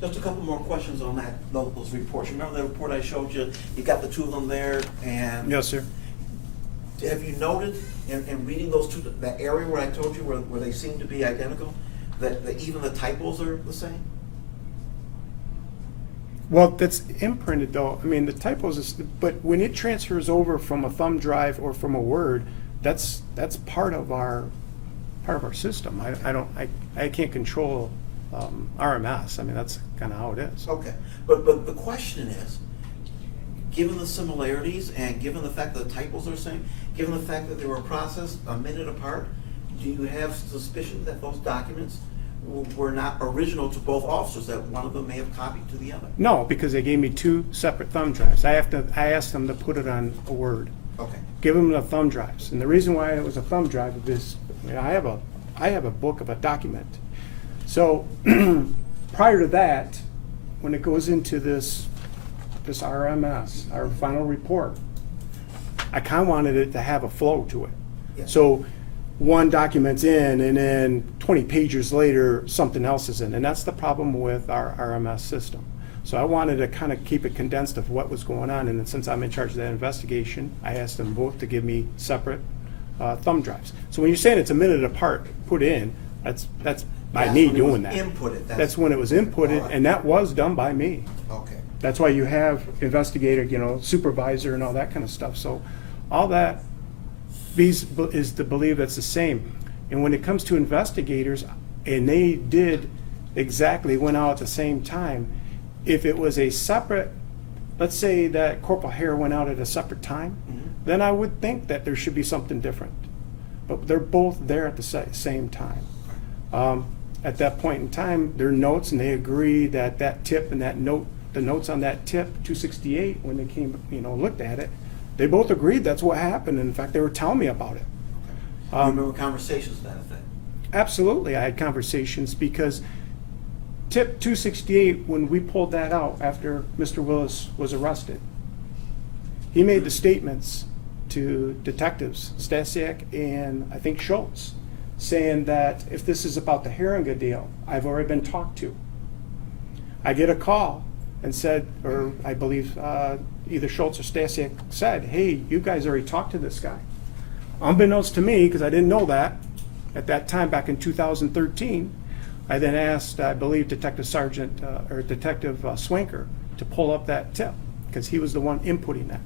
Just a couple more questions on those reports. Remember the report I showed you? You got the two of them there, and Yes, sir. have you noted in reading those two, that area where I told you where they seem to be identical, that even the typos are the same? Well, that's imprinted though. I mean, the typos is, but when it transfers over from a thumb drive or from a Word, that's part of our system. I can't control RMS. I mean, that's kind of how it is. Okay, but the question is, given the similarities and given the fact that the typos are the same, given the fact that they were processed a minute apart, do you have suspicion that those documents were not original to both officers, that one of them may have copied to the other? No, because they gave me two separate thumb drives. I asked them to put it on a Word. Okay. Give them the thumb drives. And the reason why it was a thumb drive is I have a book of a document. So prior to that, when it goes into this RMS, our final report, I kind of wanted it to have a flow to it. Yeah. So one document's in, and then 20 pages later, something else is in. And that's the problem with our RMS system. So I wanted to kind of keep it condensed of what was going on. And then since I'm in charge of that investigation, I asked them both to give me separate thumb drives. So when you're saying it's a minute apart, put in, that's by That's me when it was doing that. inputted, That's when it was inputted, Alright. and that was done by me. Okay. That's why you have investigator, supervisor and all that kind of stuff. So all that is to believe that's the same. And when it comes to investigators, and they did exactly went out at the same time, if it was a separate, let's say that Corporal Hare went out at a separate time, then I would think that there should be something different. But they're both there at the same time. At that point in time, their notes, and they agree that that tip and that note, the notes on that tip, 268, when they came, looked at it, they both agreed that's what happened. And in fact, they were telling me about it. You remember conversations to that effect? Absolutely, I had conversations because tip 268, when we pulled that out after Mr. Willis was arrested, he made the statements to detectives, Stasiak and I think Schultz, saying that if this is about the Heeringa deal, I've already been talked to. I get a call and said, or I believe either Schultz or Stasiak said, hey, you guys already talked to this guy. Unbeknownst to me, because I didn't know that, at that time back in 2013, I then asked, I believe, Detective Swanker to pull up that tip, because he was the one inputting that.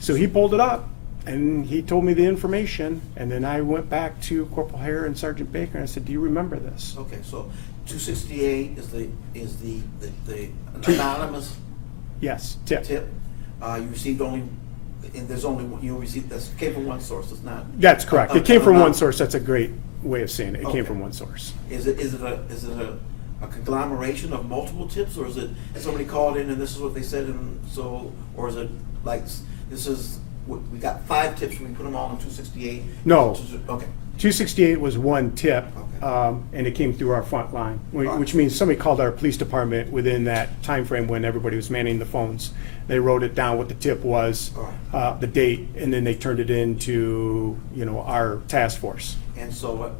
So he pulled it up, And he told me the information, and then I went back to Corporal Hare and Sergeant Baker, and I said, do you remember this? Okay, so 268 is the anonymous Yes, tip. tip. You received only, and there's only one, you received, this came from one source, it's not. That's correct. It came from one anonymous. source. That's a great way of saying it. It came Okay. from one source. Is it a conglomeration of multiple tips, or is it somebody called in and this is what they said, and so, or is it like, this is, we got 5 tips, we put them all in 268? No. Okay. 268 was one tip, Okay. and it came through our front line, Right. which means somebody called our police department within that time frame when everybody was manning the phones. They wrote it down what the tip was, Right. the date, and then they turned it into, our task force. And so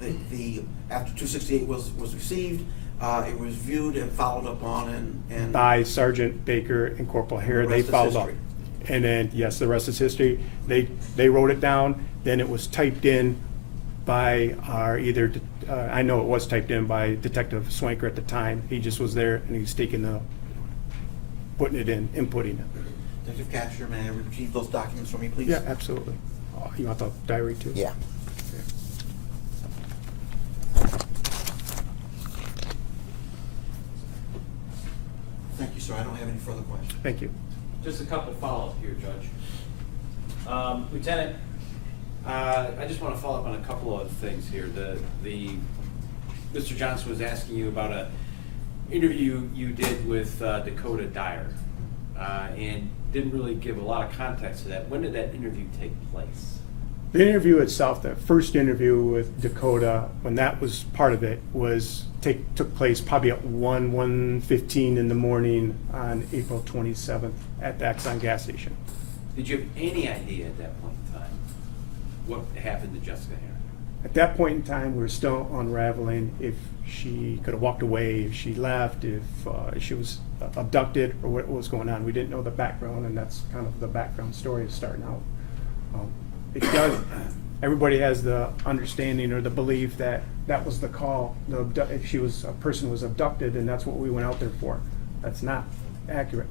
the after 268 was received, it was viewed and followed up on and. By Sergeant Baker and Corporal Hare, The they rest is followed up. history. And then, yes, the rest is history. They wrote it down, then it was typed in by our I know it was typed in by Detective Swanker at the time. He just was there and he was putting it in, inputting it. Detective Kasher, may I retrieve those documents from me, please? Yeah, absolutely. You want the diary too? Yeah. Thank you, sir. I don't have any further questions. Thank you. Just a couple follow-up here, Judge. Lieutenant, I just want to follow up on a couple of things here. Mr. Johnson was asking you about a interview you did with Dakota Dyer, and didn't really give a lot of context to that. When did that interview take place? The interview itself, the first interview with Dakota, when that was part of it, took place probably at 1:15 in the morning on April 27th at the Exxon gas station. Did you have any idea at that point in time what happened to Jessica Heeringa? At that point in time, we were still unraveling if she could have walked away, if she left, if she was abducted, or what was going on. We didn't know the background, and that's kind of the background story starting out. Everybody has the understanding or the belief that that was the call. If a person was abducted, and that's what we went out there for. That's not accurate.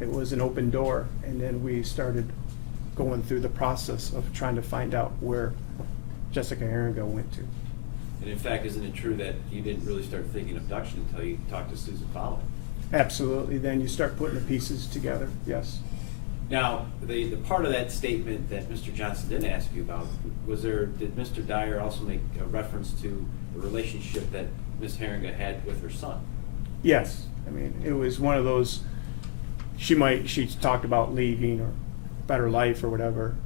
It was an open door, and then we started going through the process of trying to find out where Jessica Heeringa went to. And in fact, isn't it true that you didn't really start thinking abduction until you talked to Susan Fowler? Absolutely. Then you start putting the pieces together. Yes. Now, the part of that statement that Mr. Johnson didn't ask you about, did Mr. Dyer also make a reference to the relationship that Ms. Heeringa had with her son? Yes. I mean, it was one of those. She talked about leaving or better life or whatever.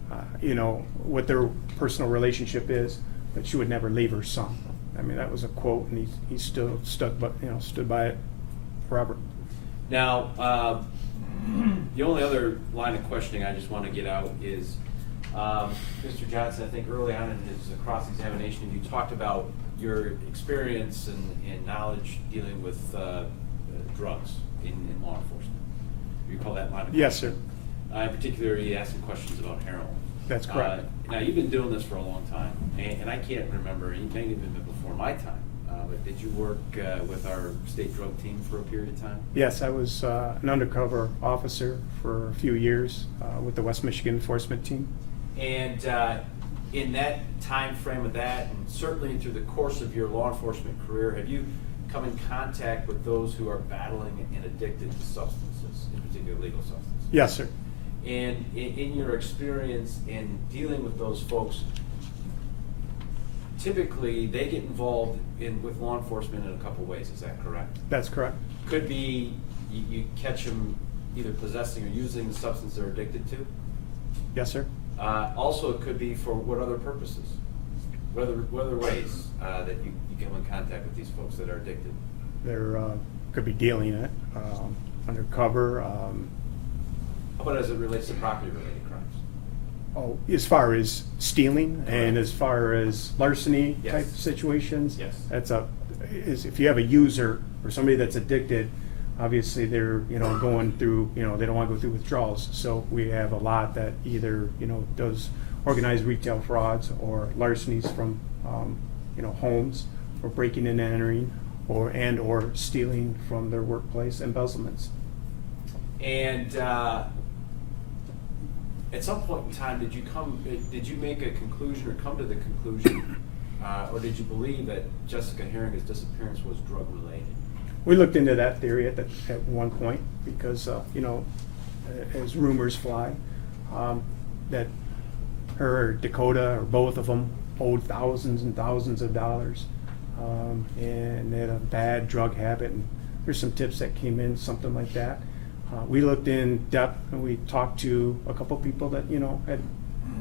What their personal relationship is, but she would never leave her son. I mean, that was a quote, and he still stood by it forever. Now, the only other line of questioning I just want to get out is, Mr. Johnson, I think early on in his cross-examination, you talked about your experience and knowledge dealing with drugs in law enforcement. You call that line of questioning? Yes, sir. In particular, he asked some questions about heroin. That's correct. Now, you've been doing this for a long time, and I can't remember, it may have been before my time, but did you work with our state drug team for a period of time? Yes, I was an undercover officer for a few years with the West Michigan Enforcement Team. And in that time frame of that, and certainly through the course of your law enforcement career, have you come in contact with those who are battling and addicted to substances, in particular legal substances? Yes, sir. And in your experience in dealing with those folks, typically they get involved with law enforcement in a couple ways. Is that correct? That's correct. Could be you catch them either possessing or using the substance they're addicted to. Yes, sir. Also, it could be for what other purposes? What other ways that you come in contact with these folks that are addicted? There could be dealing it undercover. How about as it relates to property-related crimes? Oh, as far as stealing and as far as larceny Yes. type situations, Yes. if you have a user or somebody that's addicted, obviously they're going through they don't want to go through withdrawals. So we have a lot that either does organized retail frauds or larcenies from homes, or breaking and entering, or stealing from their workplace, embezzlements. And At some point in time, did you make a conclusion or come to the conclusion, or did you believe that Jessica Heeringa's disappearance was drug related? We looked into that theory at one point because, as rumors fly, that her or Dakota or both of them owed thousands and thousands of dollars, and they had a bad drug habit. And there's some tips that came in, something like that. We looked in depth and we talked to a couple people that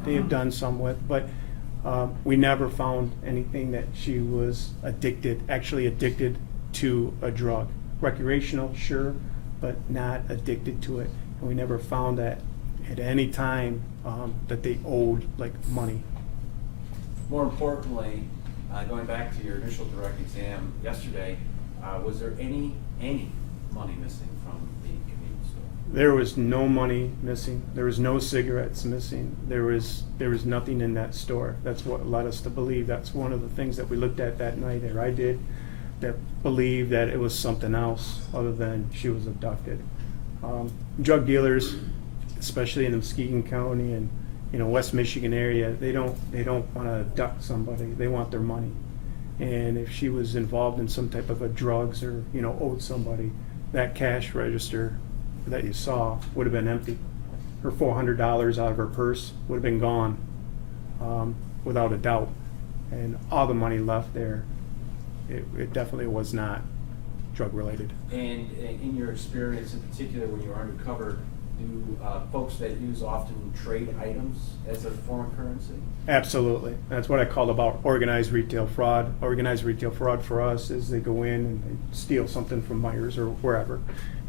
they have done some with, but we never found anything that she was actually addicted to a drug. Recreational, sure, but not addicted to it. And we never found that at any time that they owed like money. More importantly, going back to your initial direct exam yesterday, was there any money missing from the convenience store? There was no money missing. There was no cigarettes missing. There was nothing in that store. That's what led us to believe. That's one of the things that we looked at that night, or I did, that believed that it was something else other than she was abducted. Drug dealers, especially in the Muskegon County and West Michigan area, they don't want to abduct somebody. They want their money. And if she was involved in some type of a drugs or owed somebody, that cash register that you saw would have been empty. Her $400 out of her purse would have been gone, without a doubt. And all the money left there, it definitely was not drug related. And in your experience, in particular, when you were undercover, do folks that use often trade items as a form of currency? Absolutely. That's what I called about organized retail fraud. Organized retail fraud for us is they go in and they steal something from Myers or wherever,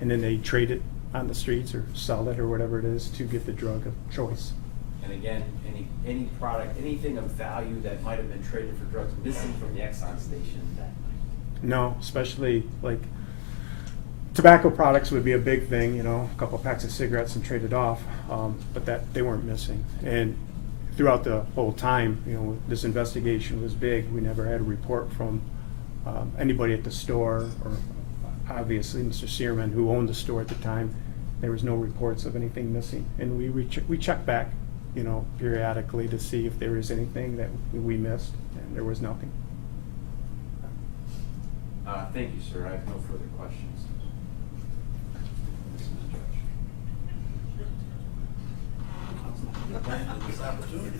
and then they trade it on the streets or sell it or whatever it is to get the drug of choice. And again, any product, anything of value that might have been traded for drugs missing from the Exxon station that night? No, especially like tobacco products would be a big thing, a couple packs of cigarettes and trade it off, but that they weren't missing. And throughout the whole time, this investigation was big. We never had a report from anybody at the store, or obviously Mr. Searman, who owned the store at the time. There was no reports of anything missing, and we checked back, periodically to see if there was anything that we missed, and there was nothing. Thank you, sir. I have no further questions. This opportunity.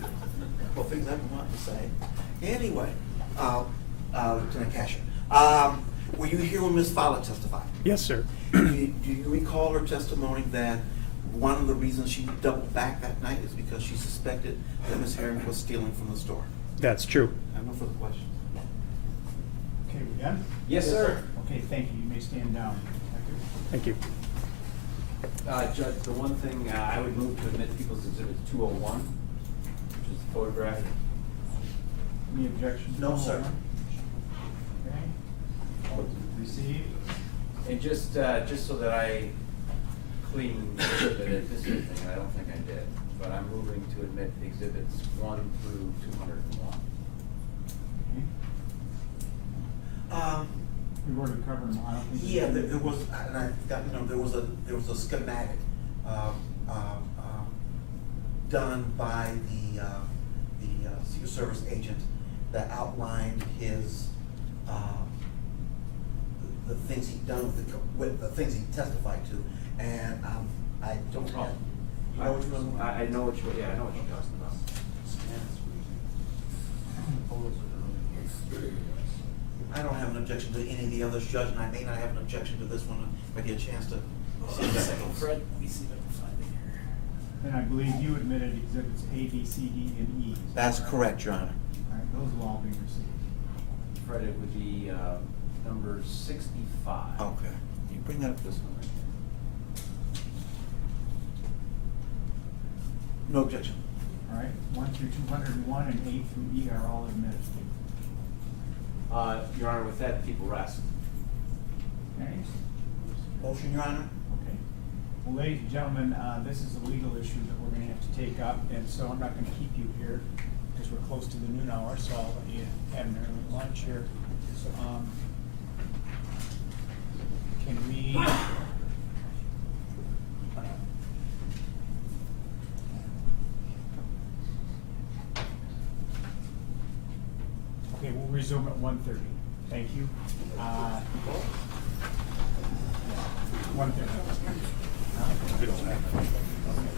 Well, things I've been wanting to say. Anyway, Lieutenant Kasher, were you here when Ms. Fowler testified? Yes, sir. Do you recall her testimony that one of the reasons she doubled back that night is because she suspected that Ms. Heeringa was stealing from the store? That's true. I have no further questions. Okay, we done? Yes, sir. Okay, thank you. You may stand down. Thank you. Judge, the one thing I would move to admit People's Exhibit 201, which is the photograph. Any objections? No, sir. Okay. Receive. And just so that I clean exhibit this thing, I don't think I did, but I'm moving to admit exhibits 1 through 201. We've already covered them. I don't think. Yeah, there was, and I got, there was a schematic done by the Secret Service agent that outlined his the things he'd done with the things he testified to, and I don't have. You know which one? I know what you're talking about. I don't have an objection to any of the others, Judge, and I may not have an objection to this one if I get a chance to see that. Fred, let me see if I can find it here. And I believe you admitted exhibits A, B, C, D, and E. That's correct, Your Honor. All right, those will all be received. Fred, it would be number 65. Okay. You bring that up This one right here. No objection. All right, 1 through 201 and A through E are all admitted. Your Honor, with that, people rest. Okay? Motion, Your Honor? Okay. Well, ladies and gentlemen, this is a legal issue that we're gonna have to take up, and so I'm not gonna keep you here because we're close to the noon hour, so I'll let you have an early lunch here. Can we? resume at 1:30. Thank you. 1:30.